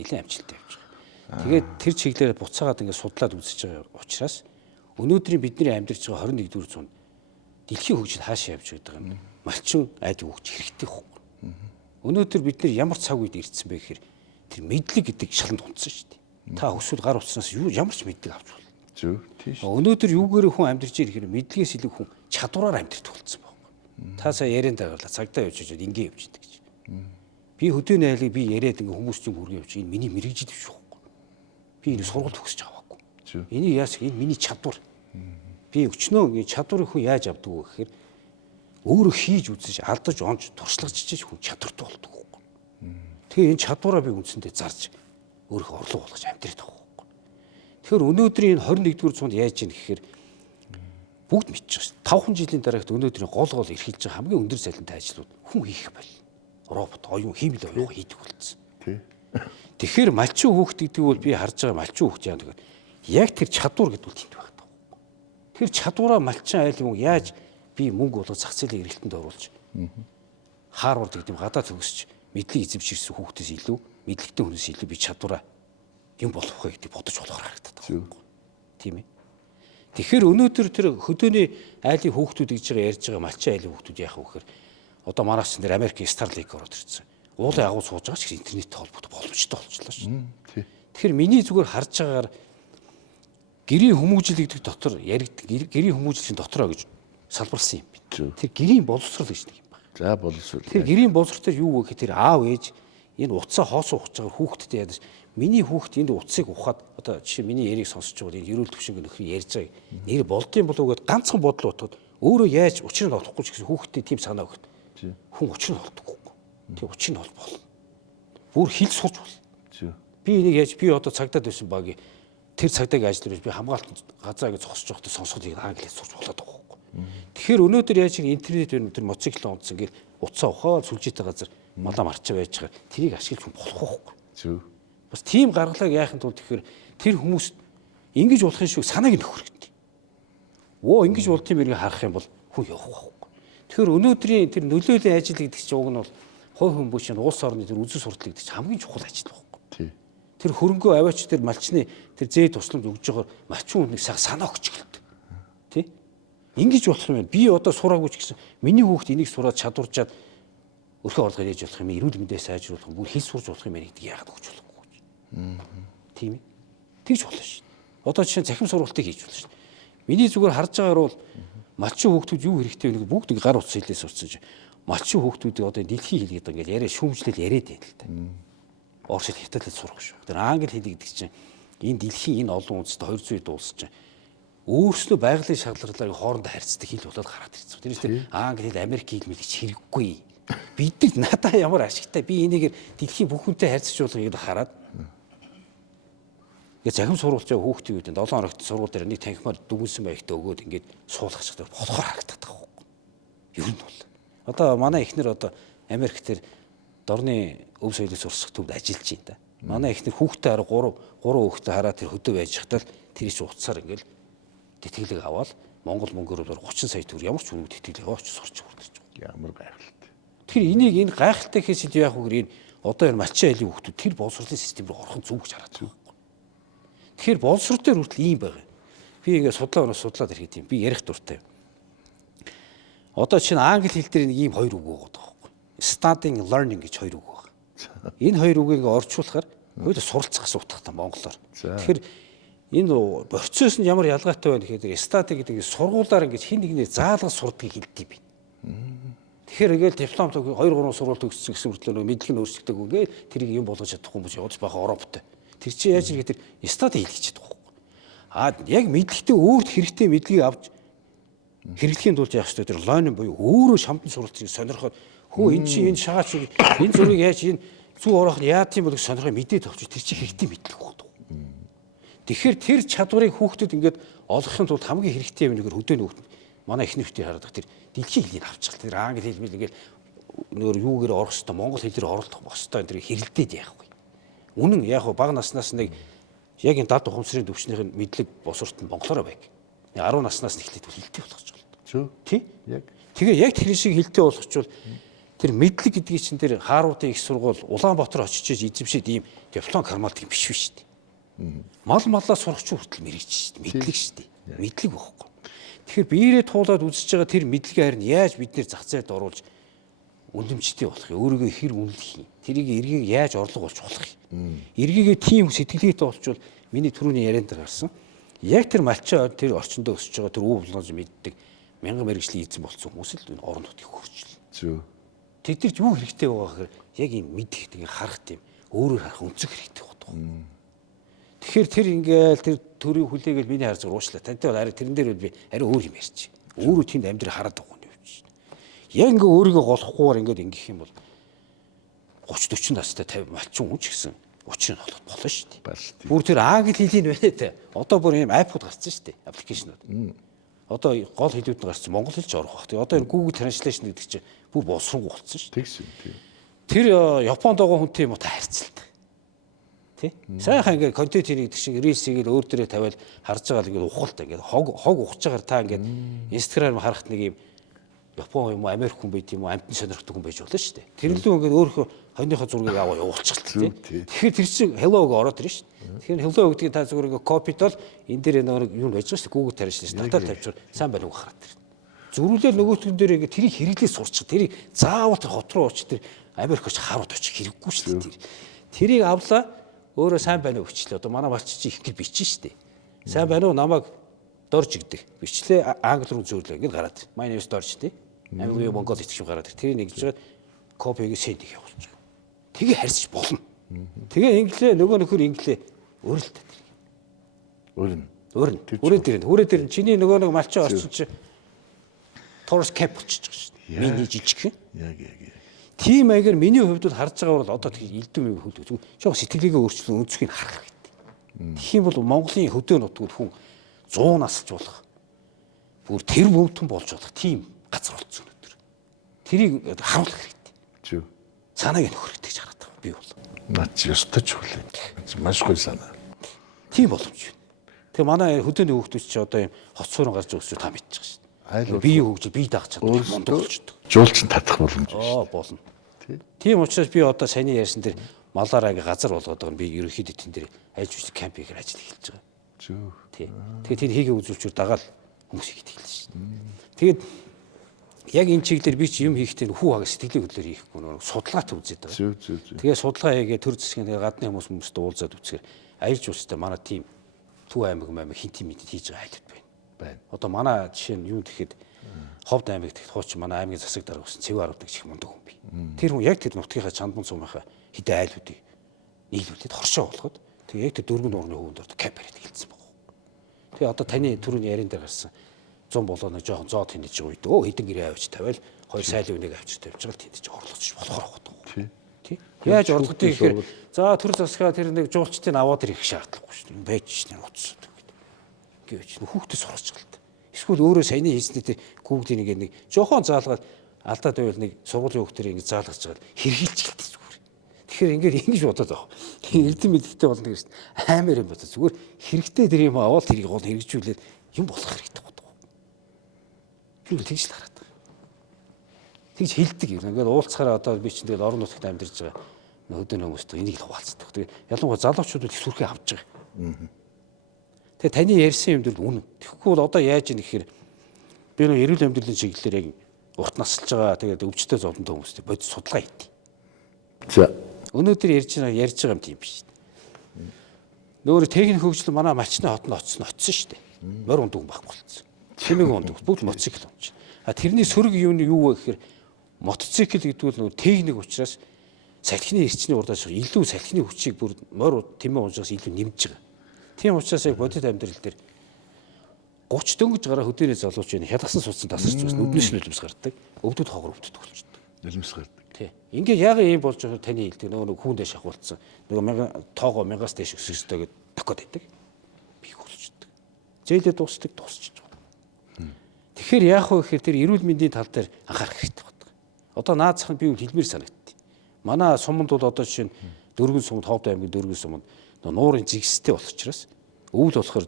Нэлээд амжилттай явж байгаа. Тэгээд тэр чиглэлээр буцаагаад ингээд судлаад үзэж байгаа учраас өнөөдрийн бидний амьдарч байгаа 21-р зуунд дэлхийн хөгжил хаашаа явж байгаа юм. Малчин айд хөгж хэрэгтэй байхгүй. Өнөөдөр бид нар ямар цаг үед ирсэн бэ гэхээр тэр мэдлэг гэдэг шаланд унтсан шүү дээ. Та өсвөл гар утснаас ямар ч мэдлэг авч болно. Зөв тийш. Өнөөдөр юугээр хүн амьдарч ирэхээр мэдлэгээс илүү хүн чадвараар амьдрэх болсон байна. Та сая яриан дагуулаа цагдаа явж ижил ингэ явж идэг гэж. Би хөдөөний айлыг би яриад ингээ хүмүүс чинь хүргэж явж энэ миний мэрэгжил биш байхгүй. Би энэ сургалт төгсөж аваагүй. Энийг яас энэ миний чадвар. Би өчнөө ингээ чадварыг хүн яаж авдаг вэ гэхээр өөрөө хийж үзэж алдаж онж туршлагаж чиж хүн чадвартай болдог байхгүй. Тэгээ энэ чадвараа би үндсэндээ зарж өөрийнхөө орлого болгож амьдрэх байхгүй. Тэгэхээр өнөөдрийн энэ 21-р зуунд яаж ийн гэхээр бүгд мэдчихэж байна. 5 жилийн дараагт өнөөдрийн гол эрхэлж байгаа хамгийн өндөр цалинтай ажлууд хүн хийх байл. Робот, оюун, хиймэл оюун хийдэг болсон. Тэгэхээр малчин хүүхд гэдэг бол би харж байгаа малчин хүүхд яа гэдэг. Яг тэр чадвар гэдэг үл тэнд байдаг. Тэр чадвараа малчин айл юм яаж би мөнгө болгож зах зээлийн эргэлтэнд оруулж Харвард гэдэг юм гадаад төгсч мэдлэг эзэмширсэн хүүхдээс илүү мэдлэгтэй хүнээс илүү би чадвараа юм болох вэ гэдэг бодож болохоор харагдаад байна. Тийм ээ. Тэгэхээр өнөөдөр тэр хөдөөний айлын хүүхдүүд гэж ярьж байгаа малчин айлын хүүхдүүд яах вэ гэхээр одоо манайч нэр Америкийн Starlink ороод ирсэн. Уулын агуу сууж байгаа ч интернеттэй холбогдох боломжтой болчихлоо шүү. Тэгэхээр миний зүгээр харж байгаагаар гэрийн хүмүүжил гэдэг дотор яригд гэрийн хүмүүжлийн дотороо гэж салбарлсан юм байна. Тэр гэрийн боловсрол гэж нэг юм байна. За боловсрол. Тэр гэрийн боловсрол төр юу вэ гэхээр аав ээж энэ утсаа хоосоо ухаж байгаа хүүхдтэй ядаж миний хүүхд энд утсыг ухаад одоо жишээ миний яриг сонсож байгаа энэ эрүүл төвшинг нөхрийн ярьж байгаа нэр болдгийн болов гэд ганцхан бодол утгад өөрөө яаж учрыг олохгүй ч гэсэн хүүхдтэй тийм санаа өгт. Хүн учрыг олдохгүй. Тэг учрыг ол болно. Бүр хил сууж болно. Би энийг яаж би одоо цагдаад байсан баг тэр цагдаагийн ажил дээр би хамгаалт газаа гэж зогсож байхдаа сонсоход англиар сурч болоод байгаа байхгүй. Тэгэхээр өнөөдөр яаж интернет тэр мотоцикл онцсон гэл утсаа ухаад сүлжээтэй газар малаа марчаа байж байгаа тэрийг ашиглаж болох байхгүй. Бас тийм гаргалааг яахын тулд тэгэхээр тэр хүмүүс ингэж болохын шиг санааг нөхөх хэрэгтэй. Ингэж болт юм иргээ харах юм бол хүн явах байхгүй. Тэгэхээр өнөөдрийн тэр нөлөөллийн ажил гэдэг чинь уг нь бол хувь хүн бүшийн улс орны тэр үзэл суртал гэдэг чинь хамгийн чухал ажил байхгүй. Тэр хөрөнгөө аваач тэр малчны тэр зээ тусламж өгж байгаа малчин хүнийг санаа өгч гэлдэг. Тэ? Ингэж болох юм байна. Би одоо сураагүй ч гэсэн миний хүүхд энийг сураад чадварчаад өрхөө орлого нээж болох юм, эрүүл мэндээ сайжруулах юм, бүр хэл сурж болох юм гэдэг яагаад өгч болохгүй гэж. Тийм ээ. Тэгж болно шүү. Одоо жишээ нь цахим сургалтыг хийж болно шүү. Миний зүгээр харж байгаагаар бол малчин хүүхдүүд юу хэрэгтэй вэ? Бүгд гар утас хэлээ сурсан чинь малчин хүүхдүүдийг одоо дэлхийн хэл гэдэг ингээд яриа шүүмжлэл яриад байл л та. Орос хэл хятад хэл сурах шүү. Тэр англи хэл гэдэг чинь энэ дэлхийн энэ олон үндэстэй 200 хэд улс чинь өөрснөө байгалийн шалгарлаар хоорондоо харьцдаг хэл болоод гараад ирсэн. Тэр нь англи хэл, Америк хэл мэл гэж хэрэггүй. Бид надаа ямар ашигтай. Би энийгээр дэлхийн бүх хүнтэй харьцаж болох гэдээ хараад. Ингээ захим сурвалж байгаа хүүхдийн үед 7 хоногт сургууль дээр нэг танхимаар дүгнсэн байхтай өгөөд ингээд суулгах шиг болохоор харагдаад байгаа юм. Ер нь бол. Одоо манай эхнэр одоо Америк дээр дорны өв соёлыг сурсах төвд ажиллаж байна да. Манай эхнэр хүүхдээ хараа 3 хүүхдээ хараа тэр хөдөө байж хатал тэр их утсаар ингээл тэтгэлэг аваад Монгол мөнгөөр 30 сая төгрөг ямар ч үнэт тэтгэлэг аваач сурч хүрдэж байгаа. Ямар гайхалтай. Тэр энийг энэ гайхалтай хийхэд яах вэ энэ одоо энэ малчин айлын хүүхдүүд тэр боловсролын систем рүү орох нь зүг гэж хараад байгаа. Тэгэхээр боловсрол дээр хүртэл ийм байгаа. Би ингээд судлаад ирэхэд юм. Би ярих дуртай. Одоо чинь англи хэл дээр нэг ийм хоёр үг байгаа байхгүй. Studying, learning гэж хоёр үг байна. Энэ хоёр үгийг ингээд орчуулахаар хоёул суралцах асуудалтай монголоор. Тэгэхээр энэ процесс нь ямар ялгаатай байна гэхээр study гэдэг сургуулаар ингээд хин нэгний заалгаж сурдгийг хэлдэг юм. Тэгэхээр ингээд диплом 2 3 сургууль төгссөн гэсэн мэтлээ мэдлэг нь өөрчлөгдөг үгээ тэрийг юм болгож чадахгүй юм биш явж байгаа Европтой. Тэр чинь яаж нэг тэр study хийлгэж чадахгүй. Яг мэдлэгтэй өөрт хэрэгтэй мэдлэгийг авч хэрэглэхийн тулд яах ёстой тэр learning буюу өөрөө шамдан суралцыг сонирхоод хөө эн чинь энэ шагаач энэ зургийг яаж энэ зүү ороох нь яа тийм бол гэж сонирхоо мэдээд авчих тэр чинь хэрэгтэй мэдлэг байна. Тэгэхээр тэр чадварыг хүүхдүүд ингээд олгохын тулд хамгийн хэрэгтэй юм нэгээр хөдөөний хүүхд манай эхнэр хөтөй хараад тэр дэлхийн хэлийг авчих. Тэр англи хэл мэл ингээд нөр юугээр орох ёстой монгол хэлээр оролдох болох ёстой энэ хэрэлдээд яах вэ? Үнэн яг бага наснаас нэг яг энэ дад ухамсарын төвчнийхэн мэдлэг босорт нь монголоор байг. 10 наснаас нь эхлээд хэлтэй болгож байна. Шүү. Тий? Яг. Тэгээ яг тэр шиг хэлтэй болгочвол тэр мэдлэг гэдгийг чинь тэр Харвардын их сургууль Улаанбаатар очиж эзэмшээд ийм диплом кармалт юм биш шүү дээ. Маллаа сурах ч хүртэл мэрэгч шүү дээ. Мэдлэг шүү дээ. Мэдлэг байхгүй. Тэгэхээр биеэрээ туулаад үзэж байгаа тэр мэдлэгээ харин яаж бид нэр зах зээлд оруулж үнэмчтэй болох юм. Өөрийгөө хэр үнэлэх юм. Тэрийг эргийг яаж орлого болж болох юм. Эргийгээ тийм сэтгэлгээтэй болчвол миний түрүүний ярианд гарсан. Яг тэр малчин тэр орчиндөө өсөж байгаа тэр үе болгож мэддэг мянган мэрэгжлийн эзэн болсон хүмүүс л энэ орон нутгийг хөрчлөө. Зөв. Тэд нар юу хэрэгтэй байгаа гэхээр яг юм мэдэх тийм харах тийм өөрөөр харах өнцөг хэрэгтэй байна. Тэгэхээр тэр ингээл тэр төрийн хүлээгээл миний харж уушлаа. Тантай бол арай тэрэн дээр би арай өөр юм ярьчих. Өөрөө тэнд амьдрал хараад байгаа юм шүү дээ. Яг ингээ өөрийгөө голохгүйгээр ингээд ингэх юм бол 30 40 настай 50 малчин хүн ч гэсэн учир нь болно шүү дээ. Бүр тэр англи хэлийг байна те. Одоо бүр ийм аппууд гарсан шүү дээ. Аппликейшнууд. Одоо гол хэлүүд нь гарсан монгол хэлж орох бах. Одоо энэ Google Translation гэдэг чинь бүр боловсронгүй болсон шүү дээ. Тэр Японд байгаа хүнтэй юм уу та харьцалтай. Тий? Сайхан ингээд контент хийх гэдэг шиг рилсийг өөр дөрөө тавиал харж байгаа л ингээд ухалтай ингээд хог ухаж байгаа та ингээд Instagram харахад нэг юм Япон юм уу Америк хүн байт юм уу амтны сонирхдаг хүн байж болно шүү дээ. Тэр лүү ингээд өөрөө хоньныхоо зургийг аваа явуулчихлаа тий. Тэгэхээр тэр чинь hello-г ороод ирнэ шүү дээ. Тэгэхээр hello гэдгийг та зүгээр ингээд копитол энэ дээр нэг юу байж байгаа шүү дээ. Google Translate надад тавьчихвар сайн байна уу хараад ирнэ. Зүрүүлэл нөгөөтгөн дээр ингээд тэрийг хэрэглээ сурчих. Тэрийг заавал тэр хот руу очиж тэр Америк очиж харууд очих хэрэггүй шүү дээ. Тэрийг авлаа өөрөө сайн байна уу бичлээ. Одоо манай малч чи их гэр бичсэн шүү дээ. Сайн байна уу намайг дорж игдэг. Бичлээ англи руу зөөрлөө ингээд гараад. My name is дорж тий. Англи Монгол итгэж гараад. Тэр нэгж жоод копиг сend хийх явуулж байгаа. Тэгээ харьцаж болно. Тэгээ инглээ нөгөө нөхөр инглээ өөрөлтэй. Өөрөн. Хүрээ дээр чиний нөгөө нэг малчин орсон чи Торс кап болчихж байгаа шүү дээ. Миний жижиг. Яг. Тийм аягаар миний хувьд бол харж байгаа бол одоо элдв юм хөлөө. Жоо сэтгэлгээгээ өөрчлөн өнцгийг харах хэрэгтэй. Тэгэх юм бол Монголын хөдөө нутгууд хүн 100 насч болох. Бүр тэр мөвтөн болж болох тийм газар болсон өнөдөр. Тэрийг харуулах хэрэгтэй. Зүг. Санааг нөхөх хэрэгтэй гэж хараад байгаа. Би бол. Наач ёстой ч хүлээ. Маш гоё санаа. Тийм боломж байна. Тэгээ манай хөдөөний хүүхдүүд чи одоо юм хот суурин гарч өгсөж та мэдчихэж шүү дээ. Бие хөгжиж бие дагах чадвар мундаг болчихдог. Жуулчин татах боломж шүү. Болно. Тийм учраас би одоо саяны ярьсан тэр малаараа газар болгоод байгаа нь би ерөнхийдөө тэн дээр айлж үсэг кампингээр ажил эхэлж байгаа. Зүг. Тэгээ тэр хийгээ үзүүлчээр дагаал хүмүүс хийгээд эхэлсэн шүү. Тэгээд яг энэ чиглэлээр би чи юм хийхдээ хүү хаг сэтгэлийн хөдлөөр хийхгүй нөр судлаатай үзээд байгаа. Зүг зүг зүг. Тэгээ судалгаа хийгээ төр засгийн гадны хүмүүстэй уулзаад үзэхээр аялал жуулчтай манай тим Төв аймаг хин тим хийж байгаа айлт байна. Одоо манай жишээ нь юу гэхэд Ховд аймагт тэгт хууч манай аймгийн засаг дарга гэсэн Цэв 10 чих мундаг хүн би. Тэр хүн яг тэр нутгийнхаа чандман сумынхаа хэдэн айлуудыг нийлүүлээд хоршоо болгоод тэгээ яг тэр дөрвөн нуурны хөвөнд ордог камерад хэлсэн баг. Тэгээ одоо таны түрүүний ярин дээр гарсан 100 болоо нэг жоохон зоо тэнэж байгаа үед өө хэдэн гэрээ авч тавиал хоёр сайлын үнийг авч тавьж байгаа л тэнэж орлогч болохоор байгаа. Тий. Яаж орлоготой гэхээр за төр засгаа тэр нэг жуулчдыг аваад ирэх шаардлагагүй шүү дээ. Байж шнэ утас гэдэг. Гэвч хүүхдээ сурч галт. Эсвэл өөрөө саяны хийсний тэр Google-ийн нэг жоохон заалгаад алдаад байвал нэг сургуулийн хүүхдэрийг ингэ заалгаж байгаа хэрхийлж гэлтэй зүгээр. Тэгэхээр ингээд ингэж бодоод байгаа. Эрдэм мэдхтэй болно гэсэн амар юм бодоо зүгээр хэрэгтэй тэр юм аваад тэрийг гол хэрэгжүүлээд юм болох хэрэгтэй бодоо. Би л тэгж л хараад байгаа. Тэгж хилдэг юм. Ингээд уулзахаараа одоо би чинь тэгээд орон нутагт амьдарч байгаа хөдөөний хүмүүстэй энийг л хуваалцдаг. Тэгээд ялангуяа залуучууд их сүрхээ авч байгаа. Тэгээ таны ярьсан юм дэр үнэн. Тэгэхгүй бол одоо яаж ийм гэхээр би нэг эрүүл амьдралын чиглэлээр яг урт насалж байгаа тэгээд өвчтөе зовлонтой хүмүүстэй бодис судалгаа хийдэг. За Өнөөдөр ярьж байгаа юм тийм биш. Нөөр техник хөгжил манай Мачны хотод очсон шүү дээ. Морь ундаг байхгүй болсон. Чимэг ундаг бүгд мотоцикл унж. А тэрний сөрөг юу вэ гэхээр мотоцикл гэдэг нь техник учраас салхины эрчний урдаас илүү салхины хүчийг бүр морь тэмээ унжаас илүү нэмж байгаа. Тийм учраас яг бодит амьдрал дээр 30 дөнгөж гараа хөдөөний залууч байна. Хядгасан суудсан тасарч бас нүднээс нулимс гардаг. Өвдөд хогор өвдөд болчихдог. нулимс гардаг. Тий. Ингээ яагаад ийм болж байгаа таны хэлдэг нөгөө хүүн дэш шахуулсан. Нөгөө тоогоо 1000-аас дэш өсөстэй гэдэг докод байдаг. Би хөлчдөг. Зээлээ дуусдаг дуусчих жоо. Тэгэхээр яах вэ гэхээр тэр эрүүл мэндийн тал дээр анхаарах хэрэгтэй байна. Одоо наад зах нь би хэлмээр санагдтыг. Манай суманд бол одоо жишээ нь дөрвөн сумд Ховд аймгийн дөрвөн сумд нуурын зигстэй болохчраас өвөл болохоор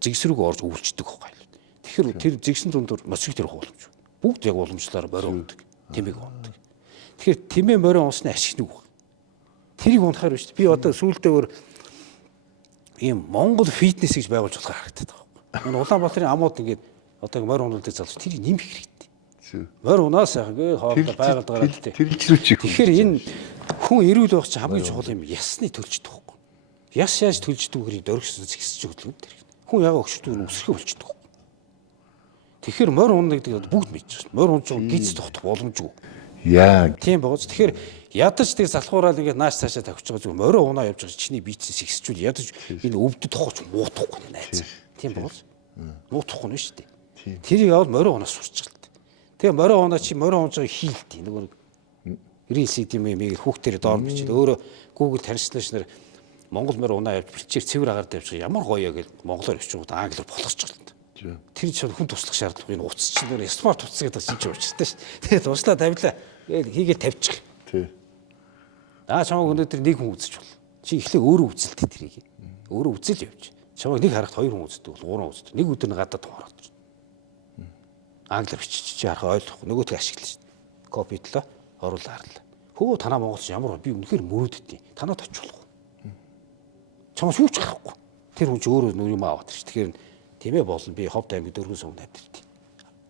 зигс рүүгээ орж өвлждөг байхгүй. Тэгэхээр тэр зигсэн дундуур моцик төрөх боломж. Бүгд яг уламжлалаар морин ундаг, тэмэг ундаг. Тэгэхээр тэмээ морин уусны ашиг нэг баг. Тэрийг унахаар биш. Би одоо сүүлдээ ийм Монгол фитнес гэж байгуулж болохоор харагдаад байгаа. Энэ Улаанбаатарын амууд ингээд одоо морин ундаг залууч тэрийг нэмэх хэрэгтэй. Морь унаас яг ингээд хоолой байгальд гараад тий. Тэгэхээр энэ хүн эрүүл байх чинь хамгийн чухал юм ясны төлждөг байхгүй. Яс яаж төлждөггүй дөргсөн зэгсэж хөдлөв тэр. Хүн яга өгчдөг үсрэхэ болчдөг. Тэгэхээр морь унна гэдэг бүгд мэдж байна. Морь унж байгаа гиз тогтох боломжгүй. Яа. Тийм бооз. Тэгэхээр ядаж тэр залхуураад ингээд нааш цаашаа тавьж байгаа зүгээр морь унаа явж байгаа чиний биецээ сэгсчүүл ядаж энэ өвдөд тохооч муутахгүй найз. Тийм бооз. Муутахгүй нь шүү дээ. Тэрийг аваад морь унаас сурч байгаа. Тэгээ морь унаа чи морь унж байгааг хийлтий. Нөгөө ресид юм хүүхдээр доор бичээд өөрөө Google Translation-аар Монгол морь унаа явж бэлчээр цэвэр агаар тавьж ямар гоё гэж монголоор бичиж англиар болгочих жоо. Тэр чинь хүн туслах шаардлагагүй энэ утас чинь нөр смарт утас гэдэг чинь уучтай ш. Тэгээд туслаа тавилаа. Хийгээд тавьчих. Тий. Чамаг өнөөдөр нэг хүн үзэж бол. Чи эхлээ өөрөө үзэлтэй тэрийг. Өөрөө үзэл явж. Чамаг нэг харахад хоёр хүн үздэг бол гурван үздэг. Нэг өдөр гадаад туураад ир. Англиар бичиж чи харах ойлгохгүй. Нөгөөдгөө ашиглаа ш. Копитлаа, оруулаа харлаа. Хөө танаа монголч ямар би үнэхээр мөрөөддөг. Танаад очих болох. Чамаас юу ч гарахгүй. Тэр хүн ч өөрөө нүр юм аваад ш. Тэгэхээр тийм ээ болно. Би Ховд аймгийн дөрвөн сумд амьдардаг.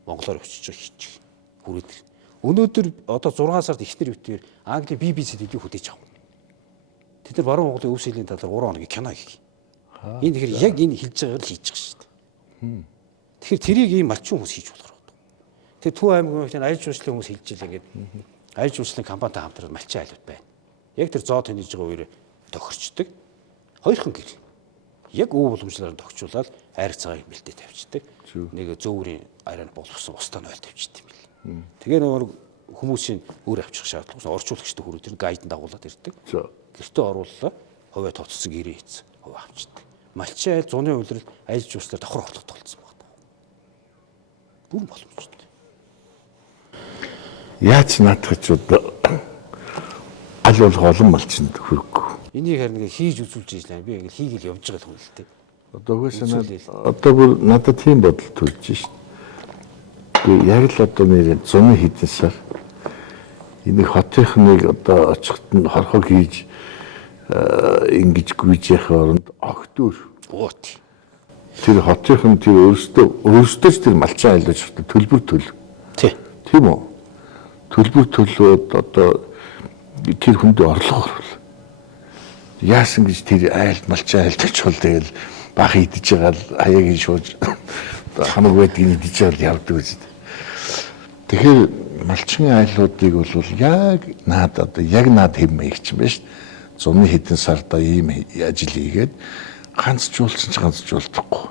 Монголоор очиж хийчих. Хүрээд. Өнөөдөр одоо 6 сард ихнэр битээр Англи BBC-д илүү хөдөөж авах. Тэд нар баруун Монголын өв сэлийн талаар 3 хоногийн кино хийх. Энэ тэгэхээр яг энэ хэлж байгаагаар л хийж байгаа шүү дээ. Тэгэхээр тэрийг ийм малчин хүмүүс хийж болох гэдэг. Тэгээ Төв аймгийн аялал жуулчлалын хүмүүс хэлж ийлээ ингээд аялал жуулчлалын компанитай хамтраад малчин айлууд байна. Яг тэр зоо тэнэж байгаа үеэр тохирчдөг. Хоёрхан гэр. Яг өв боломжлоор тогтчуулаад айр цагааг бэлдээ тавьчихдаг. Нэг зөөврийн арайнд болгосон устаа нойл тавьчихдаг юм бэл. Тэгээ нөгөө хүмүүсийн өөр авчих шаардлагагүй. Орчуулагчтай хүрээ тэр гайд дагуулад ирдэг. Гэртээ орууллаа. Хувиа тооцсон гэрээ хийцэн. Хувиа авчдаг. Малчин айл зуны үйлрэл аялал жуулчлалаар давхар орлогот болсон байна. Бүгд боломжтой. Яаж наадахчуд аль болох олон малчинд хүрэх. Энийг харин ингээ хийж үзүүлж ийжлээ. Би ингээ хийгээл явж байгаа хүн л дээ. Одоо угсаа одоо бүр надад тийм бодол төрж шít. Гэхдээ яг л одоо нэр 100 хэдэн сар энийг хотынхныг одоо очихт нь хорхог хийж ингэж гүйж яхах оронд огтөр. Тэр хотынхан тэр өөрөөсөө ч тэр малчин айлж төлбөр. Тий. Тийм үү? Төлбөр төлөөд одоо тэр хүнд орлого оруулах. Яасан гэж тэр айлт малчаа айлтч бол тэгэл бах идэж байгаа л хаягийн шууж хамаг байдгийг идэж байгаа л явдаг үст. Тэгэхээр малчин айлуудыг бол яг наад хэм маягч юм байна шүү. Зуны хэдэн сарда ийм ажил хийгээд ганцжуулдахгүй.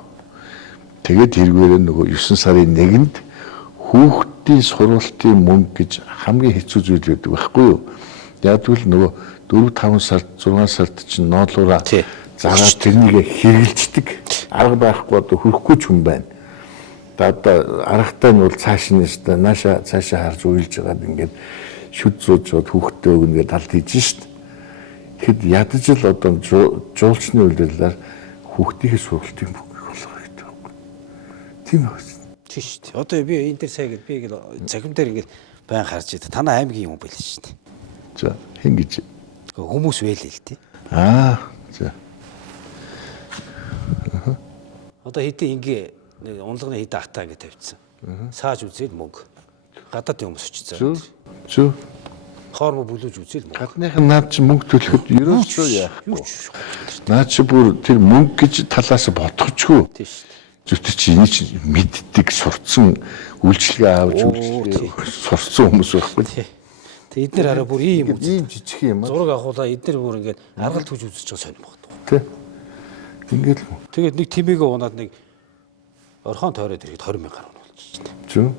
Тэгээд тэргээр нөгөө 9 сарын 1-нд хүүхдийн сургалтын мөнгө гэж хамгийн хэцүү зүйл байдаг байхгүй юу? Яг л нөгөө 4-5 сард 6 сард чинь ноолуураа зараад тэрнийг хэрэгэлждэг. Арга байхгүй одоо хөрөхгүй ч хүн байна. Одоо аргатай нь бол цааш нь нааша цаашаа харж уйлж байгаад ингээд шүд зуужод хүүхдээ өгнө гэдээ талд хийж шít. Тэгэхэд ядаж л одоо жуулчны үйлдэлээр хүүхдийн сургалтын мөнгө болгох гэдэг байхгүй. Тийм үү? Тийм шүү дээ. Одоо би энэ дээр сая би захим дээр ингээд байн харж идэв. Танай аймгийн юм байл шүү дээ. За хэн гэж хүмүүс байлээ л дээ. За. Одоо хэдийн ингээ унлагны хэдэн атаа ингээ тавьчихсан. Сааж үзээд мөнгө. Гадаадын хүмүүс очицсан. Зөө. Хоормо бүлүүж үзэл мөнгө. Гадных нь наад чи мөнгө төлөхөд ерөөсөө яахгүй. Наад чи бүр тэр мөнгө гэж талаас бодохчгүй. Тийм шүү дээ. Зүтэ чи энийг чи мэддэг сурцсан үйлчлэгээ авч сурцсан хүмүүс байхгүй. Тэгээ эднэр хараа бүр ийм жижиг юм аа. зураг авахулаа эднэр бүр ингээд аргалт хүж үзэж байгаа сонирм багт. Тэ. Ингээд л. Тэгээд нэг тимээгээ унаад нэг орхон тойроод ирэхэд 20,000 гаруй болчихсон. Зөө.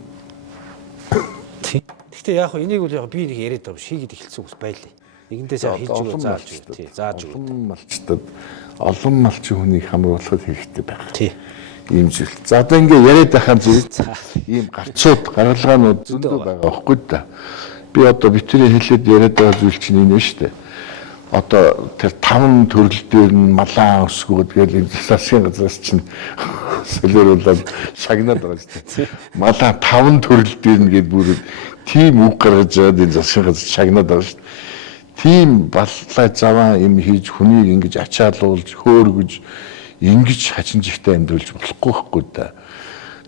Тийм. Гэхдээ яг хөө энийг бол яг би нэг яриад байгаа шийгээд эхэлсэн хүмүүс байлээ. Нэгэндээ сайн хийж өгөө зааж өгөө. Тий, зааж өгөө. Олон малчин хүнийг хамруулахад хэрэгтэй байх. Тий. Ийм зүйл. За одоо ингээ яриад байхаа зүйл ийм гарцууд гаргалгаанууд зөндөө байгаа байхгүй да. Би одоо битэрийн хэлээд яриад байгаа зүйл чинь энэ нь шүү дээ. Одоо тэр 5 төрөл дээр нь малаа өсгөөд тэгэл засгийн газраас чинь солиоруулаад шагнаад байгаа шүү дээ. Малаа 5 төрөл дээр нь гээд бүр тийм үг гаргаж байгаа энэ засгийн газар шагнаад байгаа шүү дээ. Тийм баллаа заваа юм хийж хүнийг ингэж ачаалуулж хөөргөж ингэж хажин жигтэй амьдруулж болохгүй байхгүй да.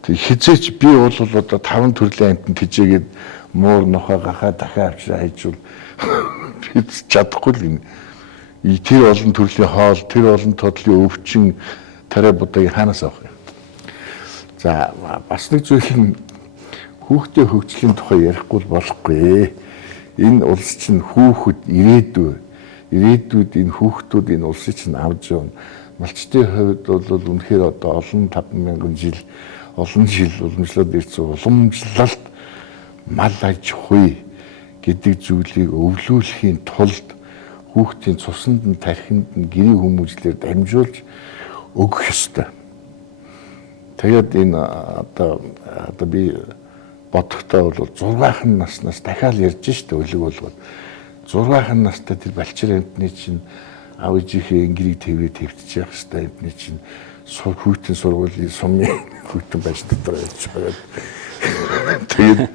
Тэг хизээч би бол одоо 5 төрлийн амтнд хижээгээд муур нохоо гахаа дахиад авчраа хайжвал бид чадахгүй л юм. Тэр олон төрлийн хоол, тэр олон тодлын өвчин тарай будааг хаанаас авах юм. За бас нэг зүйл нь хүүхдийн хөгжлийн тухай ярихгүй болохгүй. Энэ улс чинь хүүхэд ирээдүйд энэ хүүхдүүд энэ улсыг чинь авч явна. Малчтын хувьд бол үнэхээр одоо олон 5,000 жил олон жил уламжлаад ирсэн уламжлалт мал аж ахуй гэдэг зүйлийг өвлүүлэхийн тулд хүүхдийн цуснд нь тархинд нь гэрийн хүмүүжлээр дамжуулж өгөх ёстой. Тэгээд энэ одоо би бодохдоо бол 6хан наснаас дахиад ярьж штэ өлөг болгоод 6хан настай тэр балчир амтны чинь аав ээжийнхээ гэрийг тврээ твтж явах штэ амтны чинь хүүхдийн сургуулийн сумын хүүхдэн байж дотор байж байгаа. Тэгээд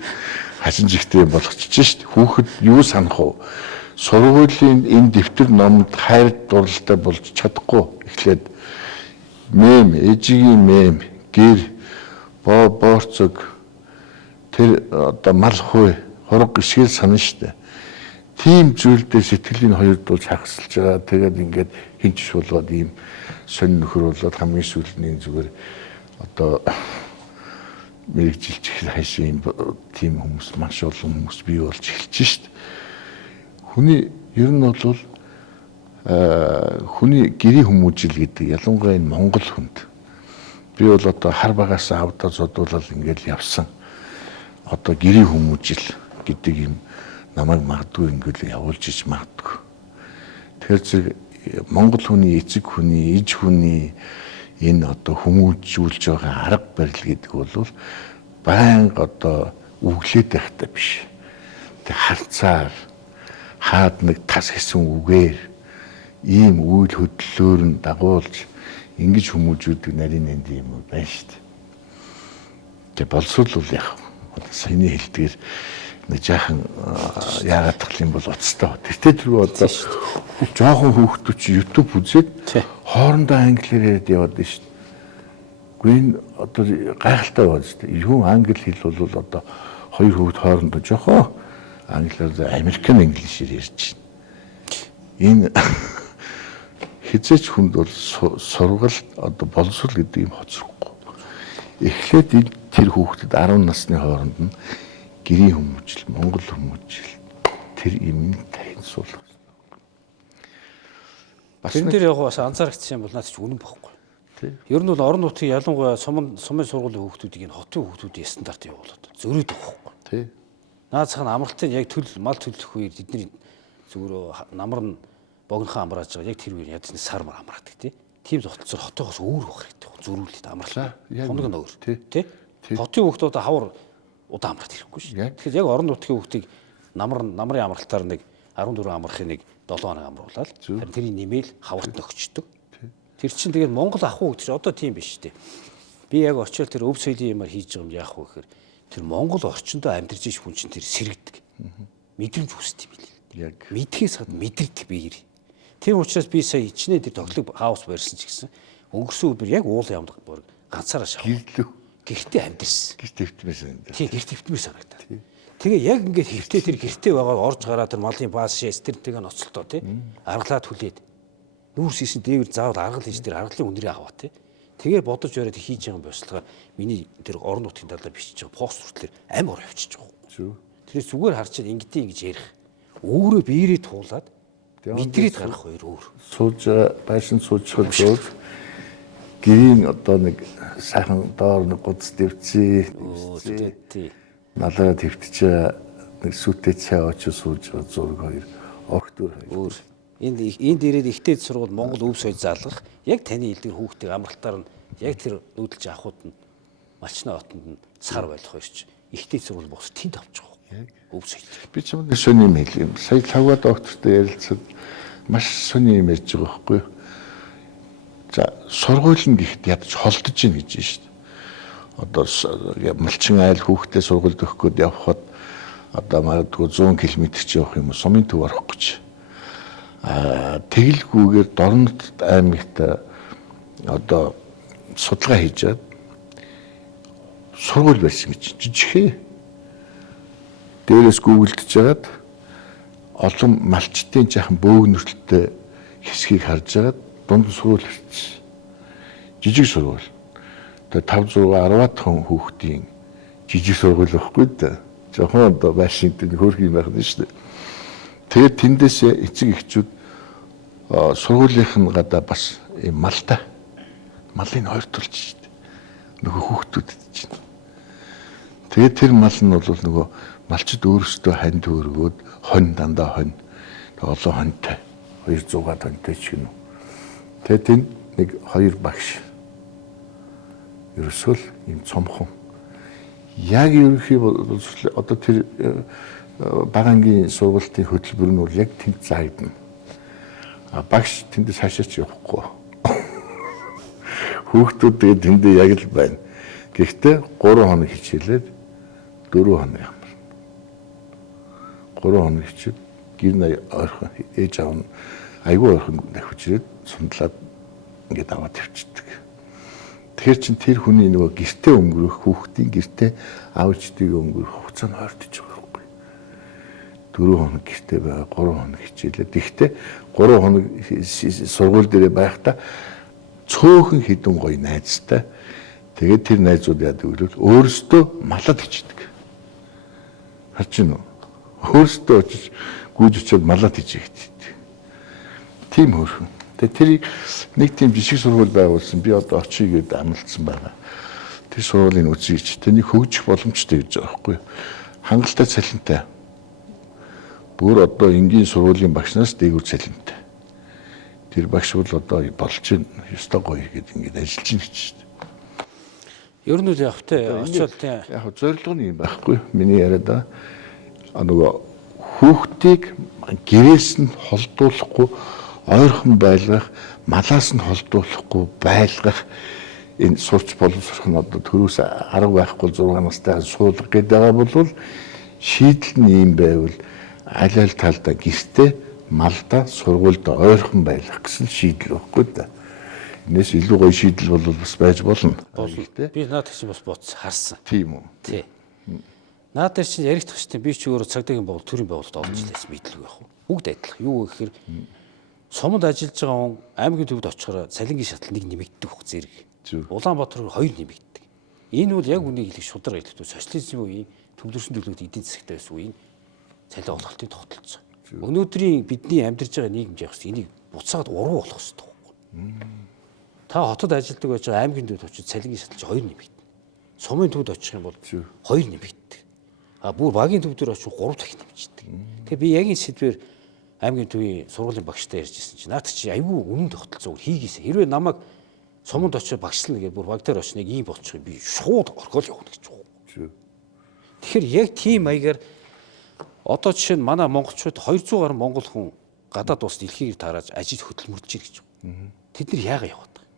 хашин жигтэй болгочих штэ. Хүүхэд юу санах вэ? Сургуулийн энэ дэвтэр номд хайр дурлалтай болж чадахгүй эхлээд ээжигийн мем гэр боорцог тэр одоо мал хүй хорог гიშгэл санана штэ. Тийм зүйлдээ сэтгэлийн хоёрд бол хагасалж байгаа. Тэгээд ингээд хинч шуулгаад ийм сонь нөхөр болоод хамгийн сүүлний зүгээр одоо мэрэгжилч их хайшин тийм хүмүүс маш олон хүмүүс бий болж эхэлж штэ. Хүний ер нь бол хүний гэрийн хүмүүжил гэдэг ялангуяа энэ Монгол хүнд би бол одоо хар багаас авдаа зодуулаад ингээд явсан. Одоо гэрийн хүмүүжил гэдэг юм намайг магадгүй ингээд явуулж иж магадгүй. Тэгэхээр зэрэг Монгол хүний эцэг хүний иж хүний энэ одоо хүмүүжүүлж байгаа арга барил гэдэг бол байнга одоо үглээд байхтай биш. Тэг харцаар хаад нэг тас хэсэн үгээр ийм үйл хөдлөлөөр нь дагуулж ингэж хүмүүжүүлдэг нарийн энд юм байна шүү дээ. Тэг боловсруулал яг саяны хэлдгээр нэг жаахан яагаад тах юм бол уцтай. Тэртээ тэргүй одоо жоохон хүүхдүүд чи YouTube үзээд хоорондоо англиар яриад яваад байна шүү дээ. Гэхдээ энэ одоо гайхалтай байна шүү дээ. Юу англи хэл бол одоо хоёр хүүхэд хоорондоо жохоо англиар American English-ээр ярьж байна. Энэ хизээч хүнд бол сургалт одоо боловсрол гэдэг юм хоцрохгүй. Эхлээд энэ тэр хүүхдэд 10 насны хооронд нь гэрийн хүмүүжил, монгол хүмүүжил тэр юм тань суулгах. Тэрэн дээр яг бас анзаарчихсан юм бол наад чи үнэн бохгүй. Ер нь бол орон нутгийн ялангуяа сумын сургуулийн хүүхдүүдийг энэ хотын хүүхдүүдийн стандарт явуулаад зөрөөд байхгүй. Тий. Наад цаана амралтын яг мал төлөх үеэр тэдний зүгээр намар нь богинохон амрааж байгаа яг тэр үеэр ядч сар мар амраадаг тийм зохицол хотоос өөр байх хэрэгтэй. Зөрүүлээд амрлаа. Хоног нь өөр. Тий. Хотын хүүхдүүд одоо хавар удаан амраад ирэхгүй шүү. Тэгэхээр яг орон нутгийн хүүхдийг намрын амралтаар нэг 14 амрахын нэг 7 хоног амруулаад харин тэрийг нэмээл хаварт нөхчдөг. Тэр чинь тэгээд Монгол ах уу гэдэг чинь одоо тийм биш дээ. Би яг очиод тэр өв соёлын юмар хийж байгаа юм яах вэ гэхээр тэр Монгол орчиндөө амьдарч иж хүн чинь тэр сэргдэг. Мэдрэмж үүсдэг юм билээ. Яг мэдхээс хад мэдэрдэг биеэр. Тийм учраас би сая хичнээн тэр тоглог хаус барьсан ч гэсэн өнгөрсөн өдөр яг уул ямд ганцаараа шаваа. Гэртээ амьдэрсэн. Гэртээ хөвтмөөсөн. Тийм гэртээ хөвтмөө санагдаа. Тэгээ яг ингээд хэвтээ тэр гэртээ байгаа орж гараа тэр малын баас шээс тэр тэгээ ноцолтоо тий. Аргалаад хүлээд нүүрс хийсэн дээвэр заавал аргал хийж тэр аргалын үнэрээ аваа тий. Тэгээ бодож өрөөд хийж байгаа бослогоор миний тэр орон нутгийн талаар бичиж байгаа пост хүртэл амь ор авчиж байгаа. Тэр зүгээр харж ингэдэй ингэж ярих. Өөрөө биерээ туулаад мэдрээд гарах хоёр өөр. Сууж байшин суужхад зөөж гэрийн одоо нэг сайхан доор нэг гудас дэвцээ. Налаа твтж нэг сүтээ цай очиж сууж байгаа зураг хоёр огт өөр. Энд ирээд ихтэй сургууль Монгол өв соёл заалгах яг таны хэлдгэр хүүхдийг амралтаар нь яг тэр нүүдэлж авахуд нь малчны хотонд нь сар байх хоёр ч ихтэй сургууль бос тэнд авчих واخ. Өв соёл. Би ч юм сони юм хэл юм. Сая Лавга доктортой ярилцаад маш сони юм ярьж байгаа байхгүй юу? За сургууль нь гэхдээ ядаж холдож гин гэж байна шүү дээ. Одоо малчин айл хүүхдээ сургуульд өгөх гээд явхад одоо магадгүй 100 км ч явах юм уу сумын төв орох гэж. Тэгэлгүйгээр Дорнот аймагт одоо судалгаа хийжээд сургууль барьсан гэж жижигхээ. Дээрээс гуглдж жагаад олон малчтын жаахан бөөгнөрөлттэй хэсгийг харж жагаад дунд сургууль барьсан. Жижиг сургууль. Тэгээ 5 6 10-аад хүн хүүхдийн жижиг сургууль байхгүй да. Жохон одоо Вашингтон хөрх юм байх нь шүү дээ. Тэгээд тэндээс эцэг эхчүүд сургуулийнх нь гадаа бас малтай малыг ойртуулж шүү дээ. Нөгөө хүүхдүүдэд чинь. Тэгээд тэр мал нь бол нөгөө малчид өөрсдөө хань төөргөөд хонь дандаа хонь. Олон хоньтой 200-аад хоньтой ч гэнэ. Тэгээд тэнд нэг 2 багш ерөөсөө юм цомхон. Яг ерөнхий боловсрол одоо тэр багангийн сургуулийн хөтөлбөр нь бол яг тэнд заагдана. Багш тэндээс хашаач явахгүй. Хүүхдүүд тэгээд тэндээ яг л байна. Гэхдээ 3 хоног хичээлээд 4 хоног ямар. 3 хоног хичээд гэр ойрхон ээж аав нь айгүй ойрхон давхиж ирээд сундлаад ингээд аваад тавьчихдаг. Тэгэхээр чин тэр хүний нөгөө гэртээ өнгөрөх хүүхдийн гэртээ аавчдыг өнгөрөх хугацаа нь ойртож байгаа байхгүй. 4 хоног гэртээ байгаа 3 хоног хичээлээ. Тэгэхдээ 3 хоног сургууль дээрээ байхдаа цөөхөн хідэн гоё найзтай. Тэгээд тэр найзууд яадаг вэ? Өөрсдөө малад хичдэг. Харж байна уу? Өөрсдөө очиж гүйж очиод малад хичээдэг. Тийм хөрхөн. Тэгээ тэрийг нэг тийм жишг сургууль байгуулсан. Би одоо очие гээд амлалцсан байна. Тэр сургуулийн үзэгч тэнийг хөгжих боломжтой гэж байгаа байхгүй юу? Хангалттай цалинтай. Бүр одоо энгийн сургуулийн багшнаас дээгүүр цалинтай. Тэр багш бол одоо болж байна. Ёстой гоё гэдэг ингээд ажиллаж байна гэж шүү дээ. Ер нь л яг тэ очиод тийм яг зорилго нь юм байхгүй. Миний яриада нөгөө хүүхдийг гэрээс нь холдуулахгүй ойрхон байлгах, малаас нь холдуулахгүй байлгах энэ сурч боловсрох нь одоо төрөөс арга байхгүй 6 настай суулгах гэдэг байгаа бол шийдэл нь юм байвал аль аль талдаа гэртээ малда сургуульд ойрхон байлгах гэсэн шийдэл байхгүй да. Энэс илүү гоё шийдэл бол бас байж болно. Би наад чинь бас бодс харсан. Тийм үү. Тий. Наад дээр чинь яригдах хэвчээ би ч өөрөө цагдаагийн байгуул төрийн байгууллагад олон жил байсан мэдлэг байх. Бүгд адилхан. Юу гэхээр суманд ажиллаж байгаа хүн аймгийн төвд очихоор цалингийн шатал нэг нэмэгддэг хөөх зэрэг. Улаанбаатар 2 нэмэгддэг. Энэ бол яг үнийг хэлэх шударга хэлэхдээ социализмын үеийн төвлөрсөн төлөвлөлт эдийн засагтай байсан үеийн цалин олголтын тогтолцоо. Өнөөдрийн бидний амьдарч байгаа нийгэмд явах хэвчээ энийг буцаад уруу болох хэрэгтэй. Та хотод ажилладаг байж байгаа аймгийн төвд очиж цалингийн шатал 2 нэмэгдэнэ. Сумын төвд очих юм бол 2 нэмэгддэг. Бүр багийн төв дээр очиж 3 дахин нэмждэг. Тэгээ би яг энэ сэдвээр аймгийн төвийн сургуулийн багштай ярьж ирсэн чинь наад чи айгүй үнэн тогтолцоо хийгээсэ. Хэрвээ намайг суманд очиж багшлна гэж бүр баг дээр очиж нэг ийм болчих би шууд орхиол явна гэж байна. Тэгэхээр яг тийм маягаар одоо жишээ нь манай монголчууд 200 гаруй монгол хүн гадаад улс дэлхийг тарааж ажил хөдөлмөрлөж ир гэж. Тэд нар яагаад яваад байгаа?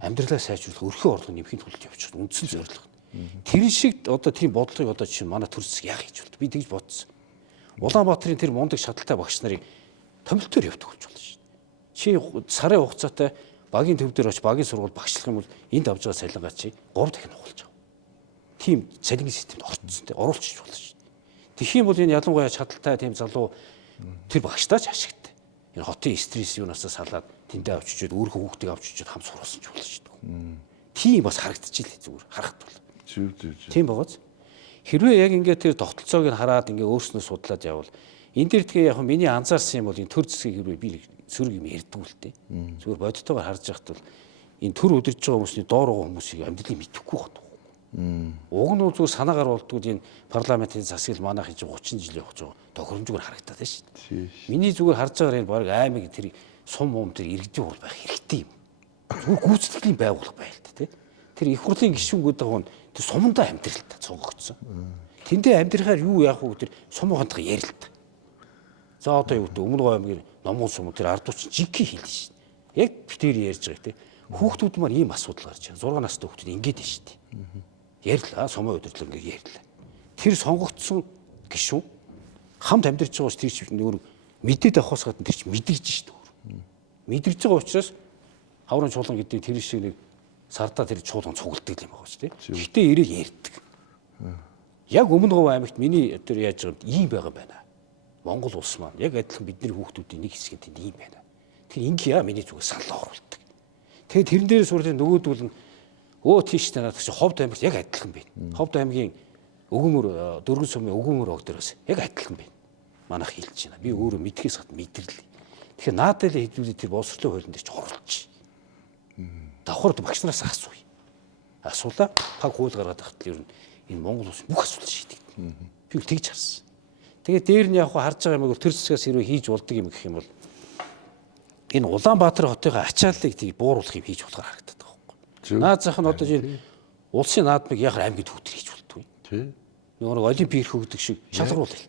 Амьдралаа сайжруулах, өрхөө орлого нэмэхийн төлөв явж байгаа үндсэн зорилго. Тэр шиг одоо тийм бодлогыг одоо жишээ манай төр засаг яах гэж болт. Би тэгж бодсон. Улаанбаатарын тэр мундаг шаталтай багш нарыг томилтоор явуулж болж болно шүү дээ. Чи сарын хугацаатай багийн төв дээр очиж багийн сургууль багшлах юм бол энд авж байгаа цалингаа чи 3 дахин ухуулж байгаа. Тийм цалингийн системд орцсон те оруулчих болно шүү дээ. Тэгэх юм бол энэ ялангуяа шаталтай тийм залуу тэр багштаач ашигтай. Энэ хотын стресс юунаас салаад тэндээ авчиж өөрөө хүүхдийг авчиж хам сурсан ч болно шүү дээ. Тийм бас харагдчихжээ зүгээр харахад бол. Тийм байгааз. Хэрвээ яг ингээд тэр тогтолцоог нь хараад ингээд өөрснөө судлаад явбал энэ дээр тэгээ яг миний анзаарсан юм бол энэ төр засгийг хэрвээ би сөрөг юм ярьдгүй л дээ. Зүгээр бодитойгоор харж яхад бол энэ төр өдөрж байгаа хүмүүсийн доор байгаа хүмүүсийг амьдралыг мэдэхгүй байна. Уг нь зүгээр санаагаар болдгоо энэ парламентын засаг л манайх чинь 30 жил явах жоо тохиромжгүй харагдаад байна шүү дээ. Миний зүгээр харж байгаагаар энэ баг аймаг тэр сум тэр иргэдийн хурл байх хэрэгтэй юм. Зүгээр гүйцэтгэлийн байгууллага байл та тий. Тэр их хурлын гишүүнгүүд байгаа нь тэр сумандаа амьдралтай цугцсан. Тэндээ амьдрахаар юу яах вэ тэр сумгоонтойгоо ярилт. За одоо юу гэдэг өмнө аймгийн номгон сум тэр ардууч жинхэнэ хэлнэ шүү дээ. Яг битээр ярьж байгаа тий. Хүүхдүүд маань ийм асуудал гарч байгаа. 6 настай хүүхдүүд ингэж байна шүү дээ. Ярьлаа сумын удирдлага ингэ ярьлаа. Тэр сонгогдсон гишүүн хамт амьдарч байгаа ч тэр чинь өөр мэдээд авахаас гадна тэр чинь мэдэрч шүү дээ. Мэдэрч байгаа учраас хаврын чуулган гэдэг тэр шиг нэг сардаа тэр чуулган цугладаг юм байгаа ч тийм. Гэхдээ ирээ ярьдаг. Яг өмнө говь аймагт миний тэр яаж байгаа ийм байгаа юм байна. Монгол улс маань яг адилхан бидний хүүхдүүдийн нэг хэсэг тэнд ийм байна. Тэр ингээ яа миний зүгээр санал оруулдаг. Тэгээд тэрэн дээр суурилын нөгөөдүүл нь өө тийш танаад чи Ховд аймагт яг адилхан байна. Ховд аймгийн өгөөмөр дөрвөн сумын өгөөмөр ог дээрээс яг адилхан байна. Манайх хэлж байна. Би өөрөө мэдхээс гадна мэдэрлээ. Тэгэхээр наадаа л хэдүүлээ тэр боловсролын хуулийн дээр ч оруулж. Давхар багш нараас асууя. Асуулаа паг хууль гаргаад тахтал ер нь энэ Монгол улс бүх асуудал шийдэгдэнэ. Би л тэгж харсан. Тэгээд дээр нь яг харж байгаа юм бол төр засгаас хэрвээ хийж болдог юм гэх юм бол энэ Улаанбаатар хотын ачааллыг тийг бууруулах юм хийж болохоор харагдаад байгаа байхгүй. Наад зах нь одоо энэ улсын наадмыг яг аймгийн төвдөр хийж болдгоо. Тий. Нөгөө олимпик хөгдөг шиг шалгаруул хэл.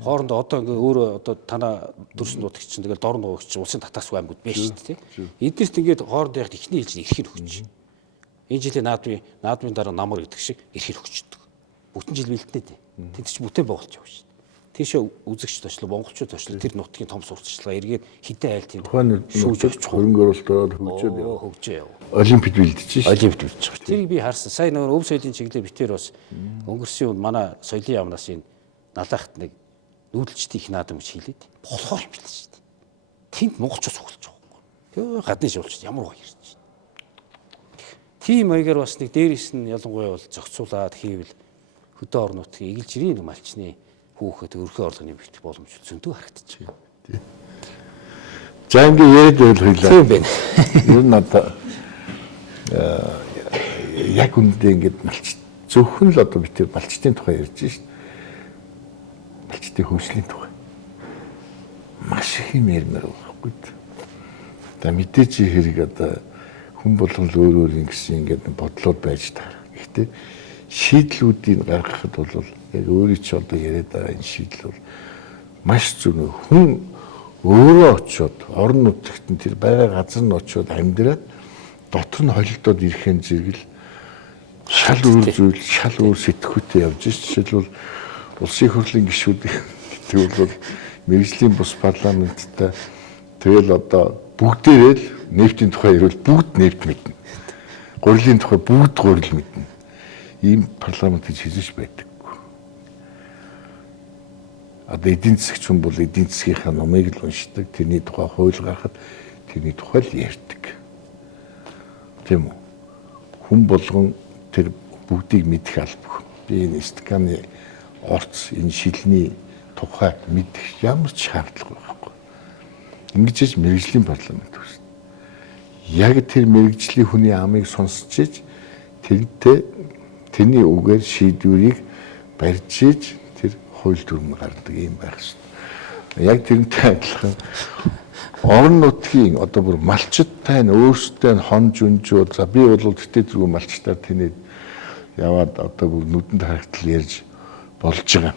Хоорондоо одоо ингээ өөрөө одоо танаа төрсөн нутагч чинь тэгэл дор нуугч улсын татаасгүй аймагуд биш шүү дээ. Эднэрт ингээд хоорондоо яг ихний хэлж эрхийг өгч. Энэ жилийн наадмын дараа намар гэдэг шиг эрхийг өгчдөг. Бүтэн жил бэлтнээд. Тэд чинь бүтээн байгуулж явна шүү. Тийшээ үзэгч точлоо монголчууд точлоо тэр нутгийн том сурталчилгаа эргээд хитэн айлтын шүүж хөрөнгө оруулалтаар хөгжөөд яв. Олимпиад бэлдэж шүү. Олимпиад бэлдэж байгаа. Тэрийг би харсан. Сая нөгөө өв соёлын чиглэлээр битээр бас өнгөрсөн үед манай соёлын яамнаас энэ налахт нэг нүүдэлчдийн их наадам гэж хэлээд болохоор юм билээ шүү дээ. Тэнд монголчууд цуглаж байгаа юм. Гадны жуулчд ямар гоё ярьж байна. Тийм маягаар бас нэг дээрээс нь ялангуяа бол зохицуулаад хийвэл хөдөө орон нутгийн эгэлж ирийн малчны хүүхэд өрхөө орлого нэмэгдэх боломж зөндөө харагдаж байна. За ингээ яриад байл хоёлаа. Тийм байна. Ер нь одоо яг үндэ ингээд малч зөвхөн л одоо би тэр малчтын тухай ярьж шít. Малчтын хөгжлийн тухай. Маш их юм ярмаар байхгүй. За мэдээч хэрэг одоо хүн болгон л өөр ингэсэн ингээд бодлоод байж таар. Гэхдээ шийдлүүдийг гаргахад бол яг өөрөө ч одоо яриад байгаа энэ шийдэл бол маш зөв нөх хүн өөрөө очиод орон нутагт нь тэр байгаа газар нь очиод амьдраад дотор нь холилдоод ирэхин зэрэг л шал өөр зүйл шал өөр сэтгүүтэй явж ш. Жишээлбэл улсын хурлын гишүүд гэдэг бол мэргэжлийн бус парламенттай тэгэл одоо бүгдээрээ л нефтийн тухай ярил бүгд нефт мэднэ. Гурилын тухай бүгд гурил мэднэ. Ийм парламент гэж хэлж байдаг. одоо эдийн засагч хүн бол эдийн засгийнхаа номыг л уншдаг. Тэрний тухай хууль гаргахад тэрний тухай л ярьдаг. Тийм үү? Хүн болгон тэр бүгдийг мэдэх албагүй. Би энэ стаканы орц энэ шилний тухай мэдэх ямар ч шаардлага байхгүй. Ингэж мэрэгжлийн парламент үүснэ. Яг тэр мэрэгжлийн хүний амыг сонсч иж тэрний үгээр шийдвэрийг барьж иж тэр хууль дүрм гардаг юм байх шээ. Яг тэрнтэй адилхан орон нутгийн одоо бүр малчиттай нь өөрсдөө хон жүнжүүд за би бол тэгтээ зүг малчтаар тэнээд яваад одоо бүр нүдэнд харагдал ярьж болж байгаа.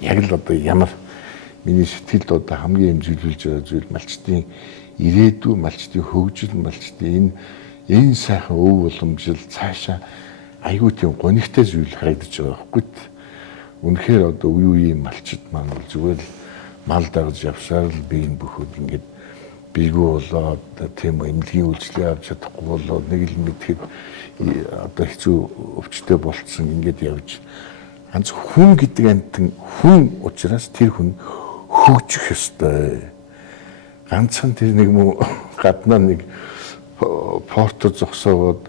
Яг л одоо ямар миний сэтгэлд одоо хамгийн эмзэглүүлж байгаа зүйл малчтын ирээдүй, малчтын хөгжил, малчтын энэ сайхан өв уламжил цаашаа айгүй тийм гонигтай зүйл харагдаж байгаа байхгүй. Үнэхээр одоо үе үеийн малчит маань зүгээр л мал дагж явсаар л биеийн бүхүүд ингээд бийгүү болоод тийм эмнэлгийн үйлчлэл авч чадахгүй болоод нэг л мэдхэд одоо хэцүү өвчтөй болцсон ингээд явж ганц хүн гэдэг амтан хүн учраас тэр хүн хөгжих ёстой. Ганцхан тэр нэг гаднаа нэг порто зогсоогоод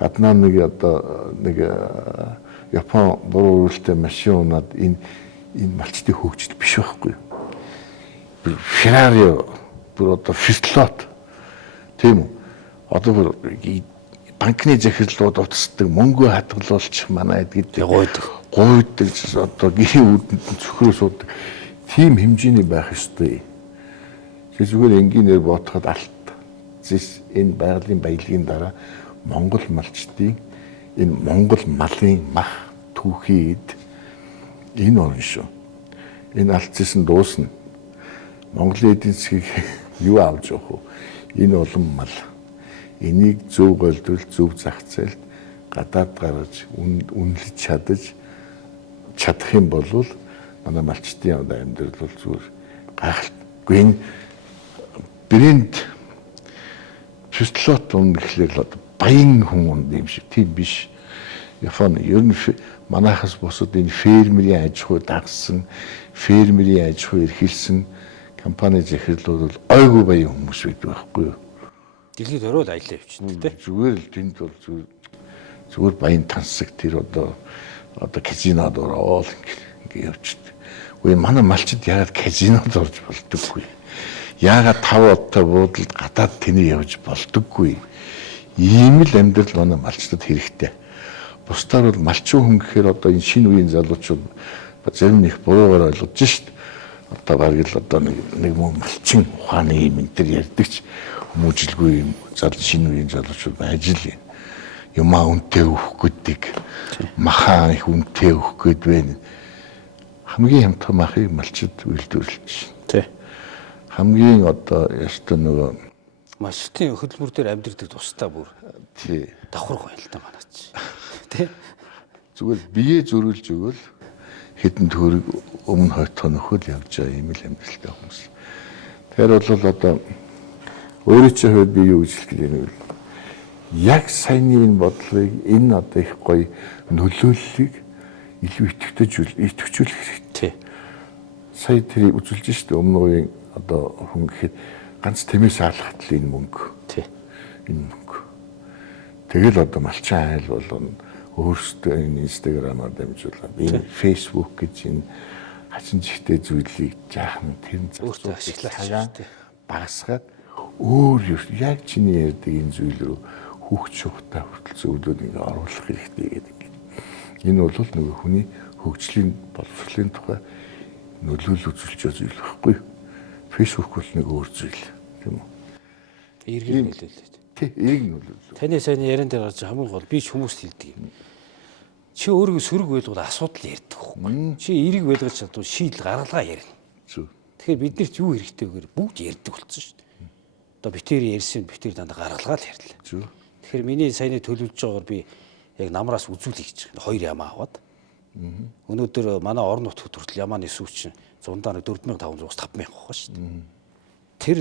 гаднаа нэг одоо нэг Япон буруу үйлтэй машин унаад энэ малчтын хөгжил биш байхгүй. Феррари бүр одоо фертлот тийм үү одоо бүр банкны захирлууд утасдаг мөнгө хадгалуулчих манай гэдэг гойд одоо гэрийн үүдэнд цөхрөө суудаг тийм хэмжээний байх ёстой. Зүгээр энгийнээр боотоход алт зис энэ байгалийн баялагын дараа Монгол малчдын энэ Монгол малын мах түүхийд энэ орн шүү. Энэ алт зис нь дуусна. Монголын эдийн засгийг юу авч явах вэ? Энэ олон мал. Энийг зөв голдвол зөв зах зээлд гадаад гаргаж үнэлж чадах юм бол манай малчтын одоо амьдрал бол зүгээр гайхалтай. Энэ брэнд фертлот гэхлээр л одоо баян хүн юм шиг тийм биш. Японы ер нь манайхаас бусад энэ фермерийн аж ахуй дагсан, фермерийн аж ахуй эрхэлсэн компани захирлууд бол ойгүй баян хүмүүс байдаг байхгүй юу? Дэлхийд орол аялаа явчихна тий. Зүгээр л тэнд бол зүгээр баян тансаг тэр одоо казинод ороод ингэ явчихдаг. Үгүй манай малчид яагаад казинод орж болдоггүй? Яагаад 5 удаа буудалд гадаад тэнэр явж болдоггүй? Ийм л амьдрал манай малчдад хэрэгтэй. Бусдаар бол малчин хүн гэхээр одоо энэ шинэ үеийн залуучууд зарим нэг буруугаар ойлгож шít. Одоо бараг л одоо нэг малчин ухааны юм энэ төр ярьдагч хүмүүжилгүй юм шинэ үеийн залуучууд ажил юмаа үнтэй өгөх гэдэг махаа их үнтэй өгөх гээд байна. Хамгийн хямдхан махыг малчид үйлдвэрлэж байна. Тий. Хамгийн одоо ястаа нөгөө малчтын хөдөлмөр дээр амьдэрдэг тусдаа бүр тий давхар гоё л та манайч. Тий. Зүгээр бие зөрүүлж өгвөл хэдэн төгрөг өмнө хойтоо нөхөд явж байгаа юм л амьдралтай хүмүүс. Тэр бол одоо өөрөө ч хувьд би юу гэж хэлэх вэ? Яг саяны энэ бодлогыг энэ одоо их гоё нөлөөллийг илүү идэвхжүүлэх хэрэгтэй. Сая тэр үзүүлж штэ өмнө үеийн одоо хүн гэхэд ганц тэмээс хаалхад л энэ мөнгө. Тий. Энэ мөнгө. Тэгэл одоо малчин айл болгоно өөрсдөө энэ инстаграмаар дамжуулаад энэ фейсбુક гэж энэ хачин жигтэй зүйлийг жаахан тэр өөртөө ашиглаж багасгаад өөр яг чиний ярьдаг энэ зүйл рүү хүүхд шухтаа хүртэл зөвлөд ингэ оруулах хэрэгтэй гэдэг. Энэ бол нөгөө хүний хөгжлийн боловсролын тухай нөлөөлөл үзүүлж байгаа зүйл байхгүй. Фейсбુક бол нэг өөр зүйл тийм үү? Эргэн нөлөөлөл. Тий, эргэн нөлөөлөл. Таны сайн яриан дээр гарч хамгийн гол би ч хүмүүст хэлдэг юм. Чи өөрийгөө сөрөг байлгууд асуудал ярьдаг байхгүй. Чи эрэг байлгаж чадвал шийдэл гаргалгаа ярина. Зөв. Тэгэхээр бид нарт юу хэрэгтэй вэгээр бүгд ярьдаг болсон шүү дээ. Одоо битээр ярьсан битээр дандаа гаргалгаа л ярьлаа. Зөв. Тэгэхээр миний саяны төлөвлөж байгаагаар би яг намраас үзүүлэх гэж байна. 2 ямаа аваад. Өнөөдөр манай орон нутгад хүртэл ямааны сүүч зундаа 4500-аас 5000 байгаа шүү дээ. Тэр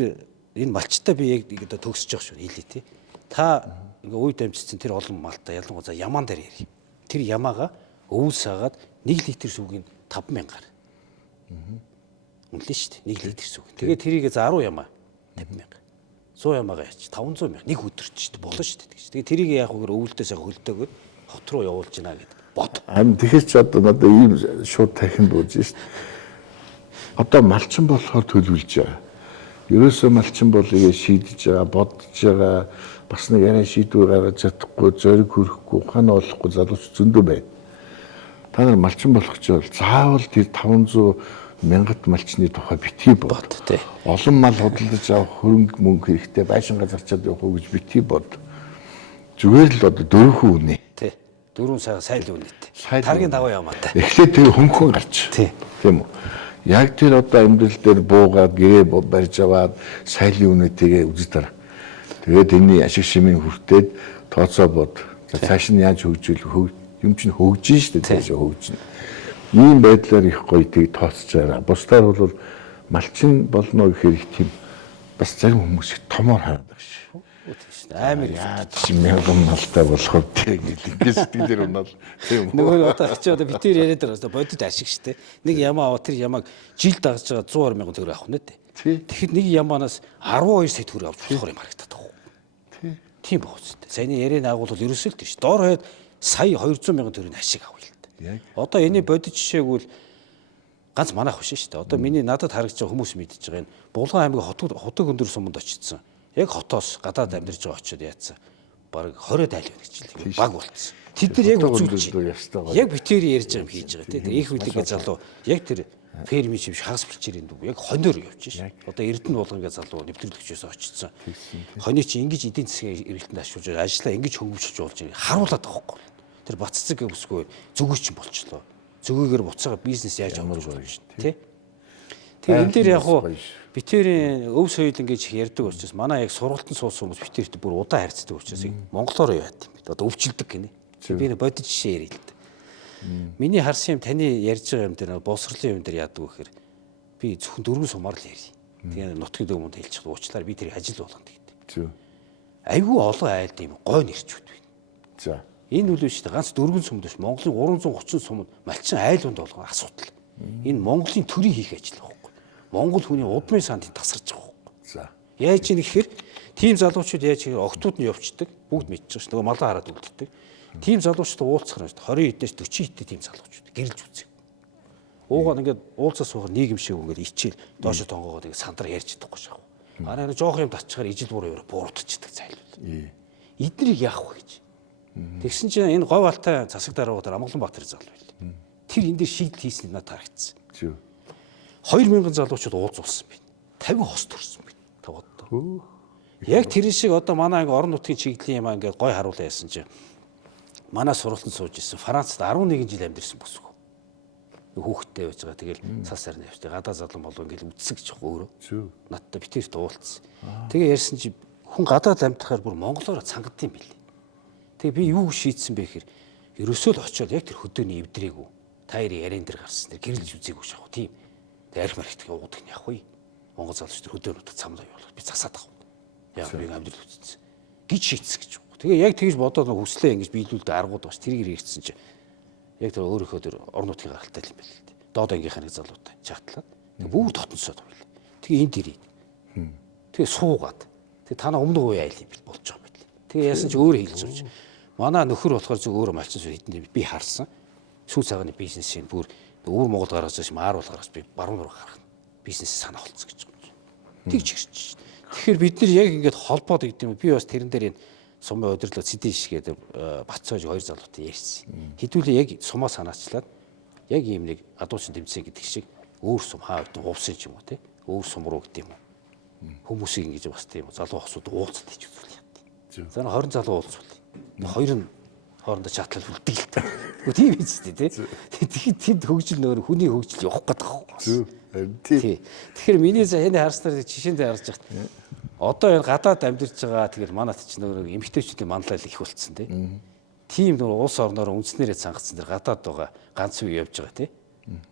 энэ малчтаа би яг одоо төгсөж байгаа шүү хэлээ тий. Та ингээ үе дамжчихсан тэр олон малта ялангуяа ямаан дээр ярив. Тэр ямаага өвөл саагаад 1 литр сүүгийн 5000 гар. Үнэлнэ шүү дээ. Нэг литр гэсэн үг. Тэгээд тэрийг 10 ямаа 50,000. 100 ямаагаа яач 500,000 нэг өдөрч шүү дээ. Болно шүү дээ. Тэгээд тэрийг яг үгээр өвөлдөөс хөлдөөгөө хот руу явуулж гинэ гэдэг бод. Тэгэхээр ч одоо надад ийм шууд тахин бууж шүү дээ. Одоо малчин болохоор төлөвлөж байгаа. Ерөөсөө малчин болыг шийдэж байгаа, бодож байгаа, бас нэг яриа шийдвэр гаргаж чадахгүй, зориг хүрэхгүй, ухаан олохгүй залууч зөндөө байна. Та нар малчин болох ч бол заавал тэр 500,000 малчны тухай битгий бод. Олон мал худалдаж авах хөрөнгө мөнгө хэрэгтэй, байшингаа зарчаад явах уу гэж битгий бод. Зүгээр л одоо 4 үнэ. Тий. 4 сая сайлын үнэтэй. Таргийн даваа ямаатай. Эхлээд тэр хөнгөн гарч. Тийм үү. Яг тэр одоо амьдрал дээр буугаад гэрээ барьж аваад сайлын үнэтэйгээ үздэг. Тэгээд энэний ашиг шимийн хүртээд тооцоо бод. За цааш нь яаж хөгжүүл юм чинь хөгжин шүү дээ. Цааш хөгжин. Ийм байдлаар их гоё тийг тооцож байгаа. Бусдаар бол малчин болно гэхээр их тийм бас зарим хүмүүс их томоор хараад байгаа шүү. Амар яаж мянган малтай болохоор тэг ингээс сэтгэлээр унаад тийм үү. Нөгөө одоо чи одоо битээр яриад байгаа бодит ашиг штэ. Нэг ямаа аваа тэр ямааг жил дагаж байгаа 120,000 төгрөг авах нь дээ. Тэгэхэд нэг ямаанаас 12 сая төгрөг авч болохоор юм харагдаад байгаа. Тийм баг үстэй. Саяны ярианы агуулбал ерөөсөө л тийш. Доор хойд сая 200,000 төгрөгийн ашиг авъя л дээ. Одоо энэ бодит жишээг бол ганц манайх биш шүү дээ. Одоо миний надад харагдаж байгаа хүмүүс мэдж байгаа энэ Булган аймгийн хотог өндөр суманд очсон. Яг хотоос гадаад амьдарч байгаа очиод яатсан. Бараг 20 тайл байна гэж хэлээ. Баг болцсон. Тэд нар яг үзүүлж яг битээр ярьж байгаа юм хийж байгаа тийм. Их үлээгээ залуу яг тэр фермийн шиг хагас бэлчээрийн дүү яг хониор явж шээ. Одоо Эрдэнэ болгонгээ залуу нэвтрүүлэгчээс очсон. Хоны чи ингэж эдийн засгийн эргэлтэнд ашиглаж ажиллаа ингэж хөнгөвчж болж харуулдаг байхгүй. Тэр баццэг өсгөө зүгөөч юм болчлоо. Зүгөөгээр буцаага бизнес яаж амарч байгаа шүү дээ. Тэгээ энэ дээр яг хуу битэрийн өв соёл ингэж ярьдаг учраас манай яг сургалтын суусан хүмүүс битэрт бүр удаан харьцдаг учраас монголоор юу яат юм бэ? Одоо өвчлөдөг гинэ. Би нэг бодит жишээ ярил л да. Миний харсан юм таны ярьж байгаа юм дээр боловсролын юм дээр яадаг вэ гэхээр би зөвхөн 4 сумаар л ярий. Тэгээ нутгийн дөмөнд хэлж чад уучлаарай би тэрийг ажил болгоно гэдэг. Айгүй олон айлд юм гой нэрчүүд байна. За. Энэ үл биш ганц 4 сумд биш Монголын 330 сумд малчин айлунд болгоно асуудал. Энэ Монголын төрийн хийх ажил байхгүй. Монгол хүний удмын сандыг тасарч байгаа байхгүй. За. Яаж ийм гэхээр тийм залуучууд яаж хэрэг октод нь явчихдаг бүгд мэдчихэж ш. Нөгөө малаа хараад үлддэг. Тийм залуучууд уулзах нь 20 эдээс 40 эдтэй тийм залуучууд гэрэлж үзье. Уугаад ингээд уулзах суугаар нийгэм шиг ингээд ичээл доошо тонгоогоод ингээд сандраа ярьж чадахгүй шахав. Манай нэг жоох юм татчихаар ижил буруу буурдчихдаг зайлууд. Эднийг яах вэ гэж. Тэгсэн чинь энэ говь алтай засаг дараагаар Амгаланбаатар залуу байл. Тэр энэ дээр шийдэл хийсэн надад харагдсан. 2000 залуучууд уулзуулсан байна. 50 хос төрсөн байна. Таваад. Яг тэр шиг одоо манай анги орон нутгийн чиглэлийн юм ингээд гой харуулаа яасан чинь манай сургалтанд сууж ирсэн. Францад 11 жил амьдэрсэн бүсгүй. Хүүхдтэй байж байгаа. Тэгэл цас сарны явж гадаа залан болов ингээд үтсэг чих өөрөө. Надтай битэрт уулзсан. Тэгээ ярьсан чи хүн гадаад амьдахаар бүр монголоор цангадсан билээ. Тэгээ би юу шийдсэн бэ гэхээр ерөөсөө л очиод яг тэр хөдөөний эвдрээгүй. Та хоёрын яриан дээр гарсан тэр гэрэлж үзээгүй шахав. Тийм. Тэгээ арх мархтыг уудаг нь яах вэ? Монгол залууч тэр хөдөөнүүдэд цамлаа явуулах. Би засаад авах. Яг би амьдрал үтцсэн. Гэж шийдсэн гэж. Тэгээ яг тэгж бодоод хүслээ ингэж биелүүлдэг аргууд бач тэрийг ирсэн чи яг тэр өөрийнхөө тэр орон нутгийн гаралтай юм байл л дээ. Доод ангийнхаа нэг залуутай чатлаад тэгээ бүгд тотонсоод байл. Тэгээ энд ирээд. Тэгээ суугаад. Тэгээ танаа өмнө уу айл юм бил болж байгаа юм байл. Тэгээ яасан чи өөрөө хэлж байгаа. Манай нөхөр болохоор зөв өөрөө малчин суу хэдэн би харсан. Сүү цагааны бизнес шин бүр өвөр Монгол гаргаж байгаа юм ааруул гаргаж би баруун руу гаргах. Бизнес санаа болцсон гэж байна. Тэгж ирж. Тэгэхээр бид нар яг ингэж холбоод гэдэг юм. Би бас тэрэн дээр энэ сумын удирдлага цэдэн шигээд Батцоож хоёр залуутай ярьсан. Хэдүүлээ яг сумаа санаачлаад яг ийм нэг адуучин тэмцээн гэдэг шиг өөр сум хаа гэдэг хувьсан ч юм уу те. Өөр сум руу гэдэг юм уу. Хүмүүсийг ингэж бас тийм залуу хосууд уулзалт хийж үзүүл яа. За 20 залуу уулзвал. Хоёр нь хоорондоо чатлал үлддэг л та. Тийм биз дээ тий. Тэгэхээр тэнд хөгжил нөр хүний хөгжил явах гэдэг байна. Тий. Тэгэхээр миний энэ харснаар жишээнд харж яхад одоо энэ гадаад амьдарч байгаа тэгэл манайд ч нөр эмгтээчүүдийн манлал их болцсон тий. Тийм нөр улс орноор үндэснэрээ цангацсан дэр гадаад байгаа ганц үе явж байгаа тий.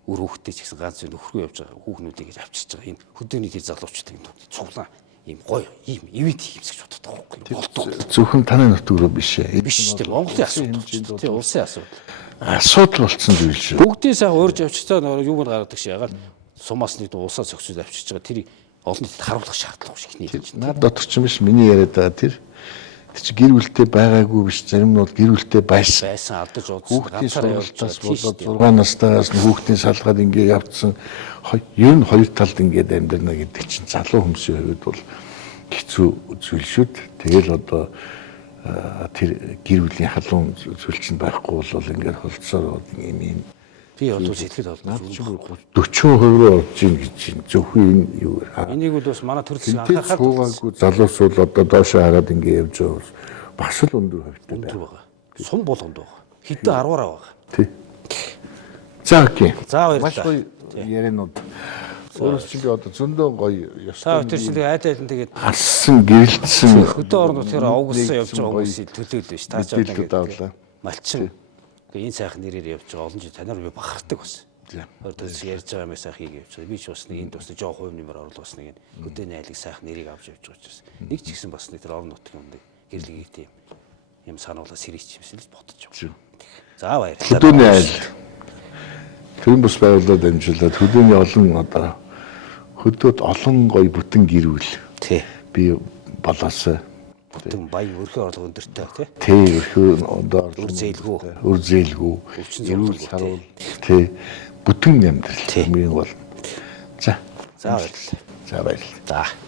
Үр хүүхдээ ч гэсэн ганц үе нөхрөө явж байгаа хүүхнүүдийг гэж авчирч байгаа. Энэ хөдөөний тэр залуучуудын цуглаан ийм гоё ийм ивэт хиймсгэж боддог байхгүй. Зөвхөн танай нутаг руу биш ээ. Биш тийм Монголын асуудал. Тийм улсын асуудал. Асуудал болцсон зүйл шүү. Бүгдийн сайхан уурж авчирцаа юуг нь гаргадаг шиг ягаад сумаас нэг усаа зөксөж авчиж байгаа тэрийг олон нийтэд харуулах шаардлага биш ихний хэлж. Наад дотор ч юм биш миний яриад байгаа тэр чи гэр бүлтэй байгаагүй биш зарим нь бол гэр бүлтэй байсан алдаж удсан хүүхдийн сургалтаас болоод 6 настайгаас нь хүүхдийн салгаад ингээд явцсан ер нь хоёр талд ингээд амьдрна гэдэг чинь залуу хүмүүсийн хувьд бол хэцүү зүйл шүү дээ. Тэгэл одоо тэр гэр бүлийн халуун зүйл чинь байхгүй бол ингээд холцоор юм би бол сэтгэл наад чи 40% руу орж ийн гэж зөвхөн юу энийг бол бас манай төр зэсийн анхаарал хуугаагүй залуус бол одоо доошоо хараад ингээд явж байгаа бас л өндөр хувьтай байгаа. Сум болгонд байгаа. Хэдэн 10-аараа байгаа. Тий. За окей. За баярлалаа. Маш гоё яриануд. Өөрөс чинь би одоо зөндөө гоё ёстой. Та тэр чинь айл тэгээд алсан гэрэлтсэн хөдөө орнууд тэр авгуулсан явж байгаа хүмүүсийн төлөөлөл ш. Та ч одоо малчин энэ сайхан нэрээр явж байгаа олон жил танаар би бахархдаг бас. Одоо ярьж байгаа юм сайхан хийгээ явж байгаа. Би ч бас нэг энд бас жоо хувь нэмэр оруулах бас нэг хөдөөний айлыг сайхан нэрийг авч явж байгаа учраас нэг ч гэсэн бас нэг тэр орон нутгийн юм гэрлэг ийм юм сануулаа сэрийч юмсэл бодож байгаа. За баярлалаа. Хөдөөний айл төрийн бус байгууллагад дамжуулаад хөдөөний олон одоо хөдөөд олон гоё бүтэн гэрүүл. Тий. Би болоосоо бүтэн баян өрхөө орлого өндөртэй тий. Тий өрхөө ондоо үр зээлгүй. Үр зээлгүй. Эрүүл сарвал тий бүтэн амьдрал хамгийн гол. За. За баярлалаа. За баярлалаа. За.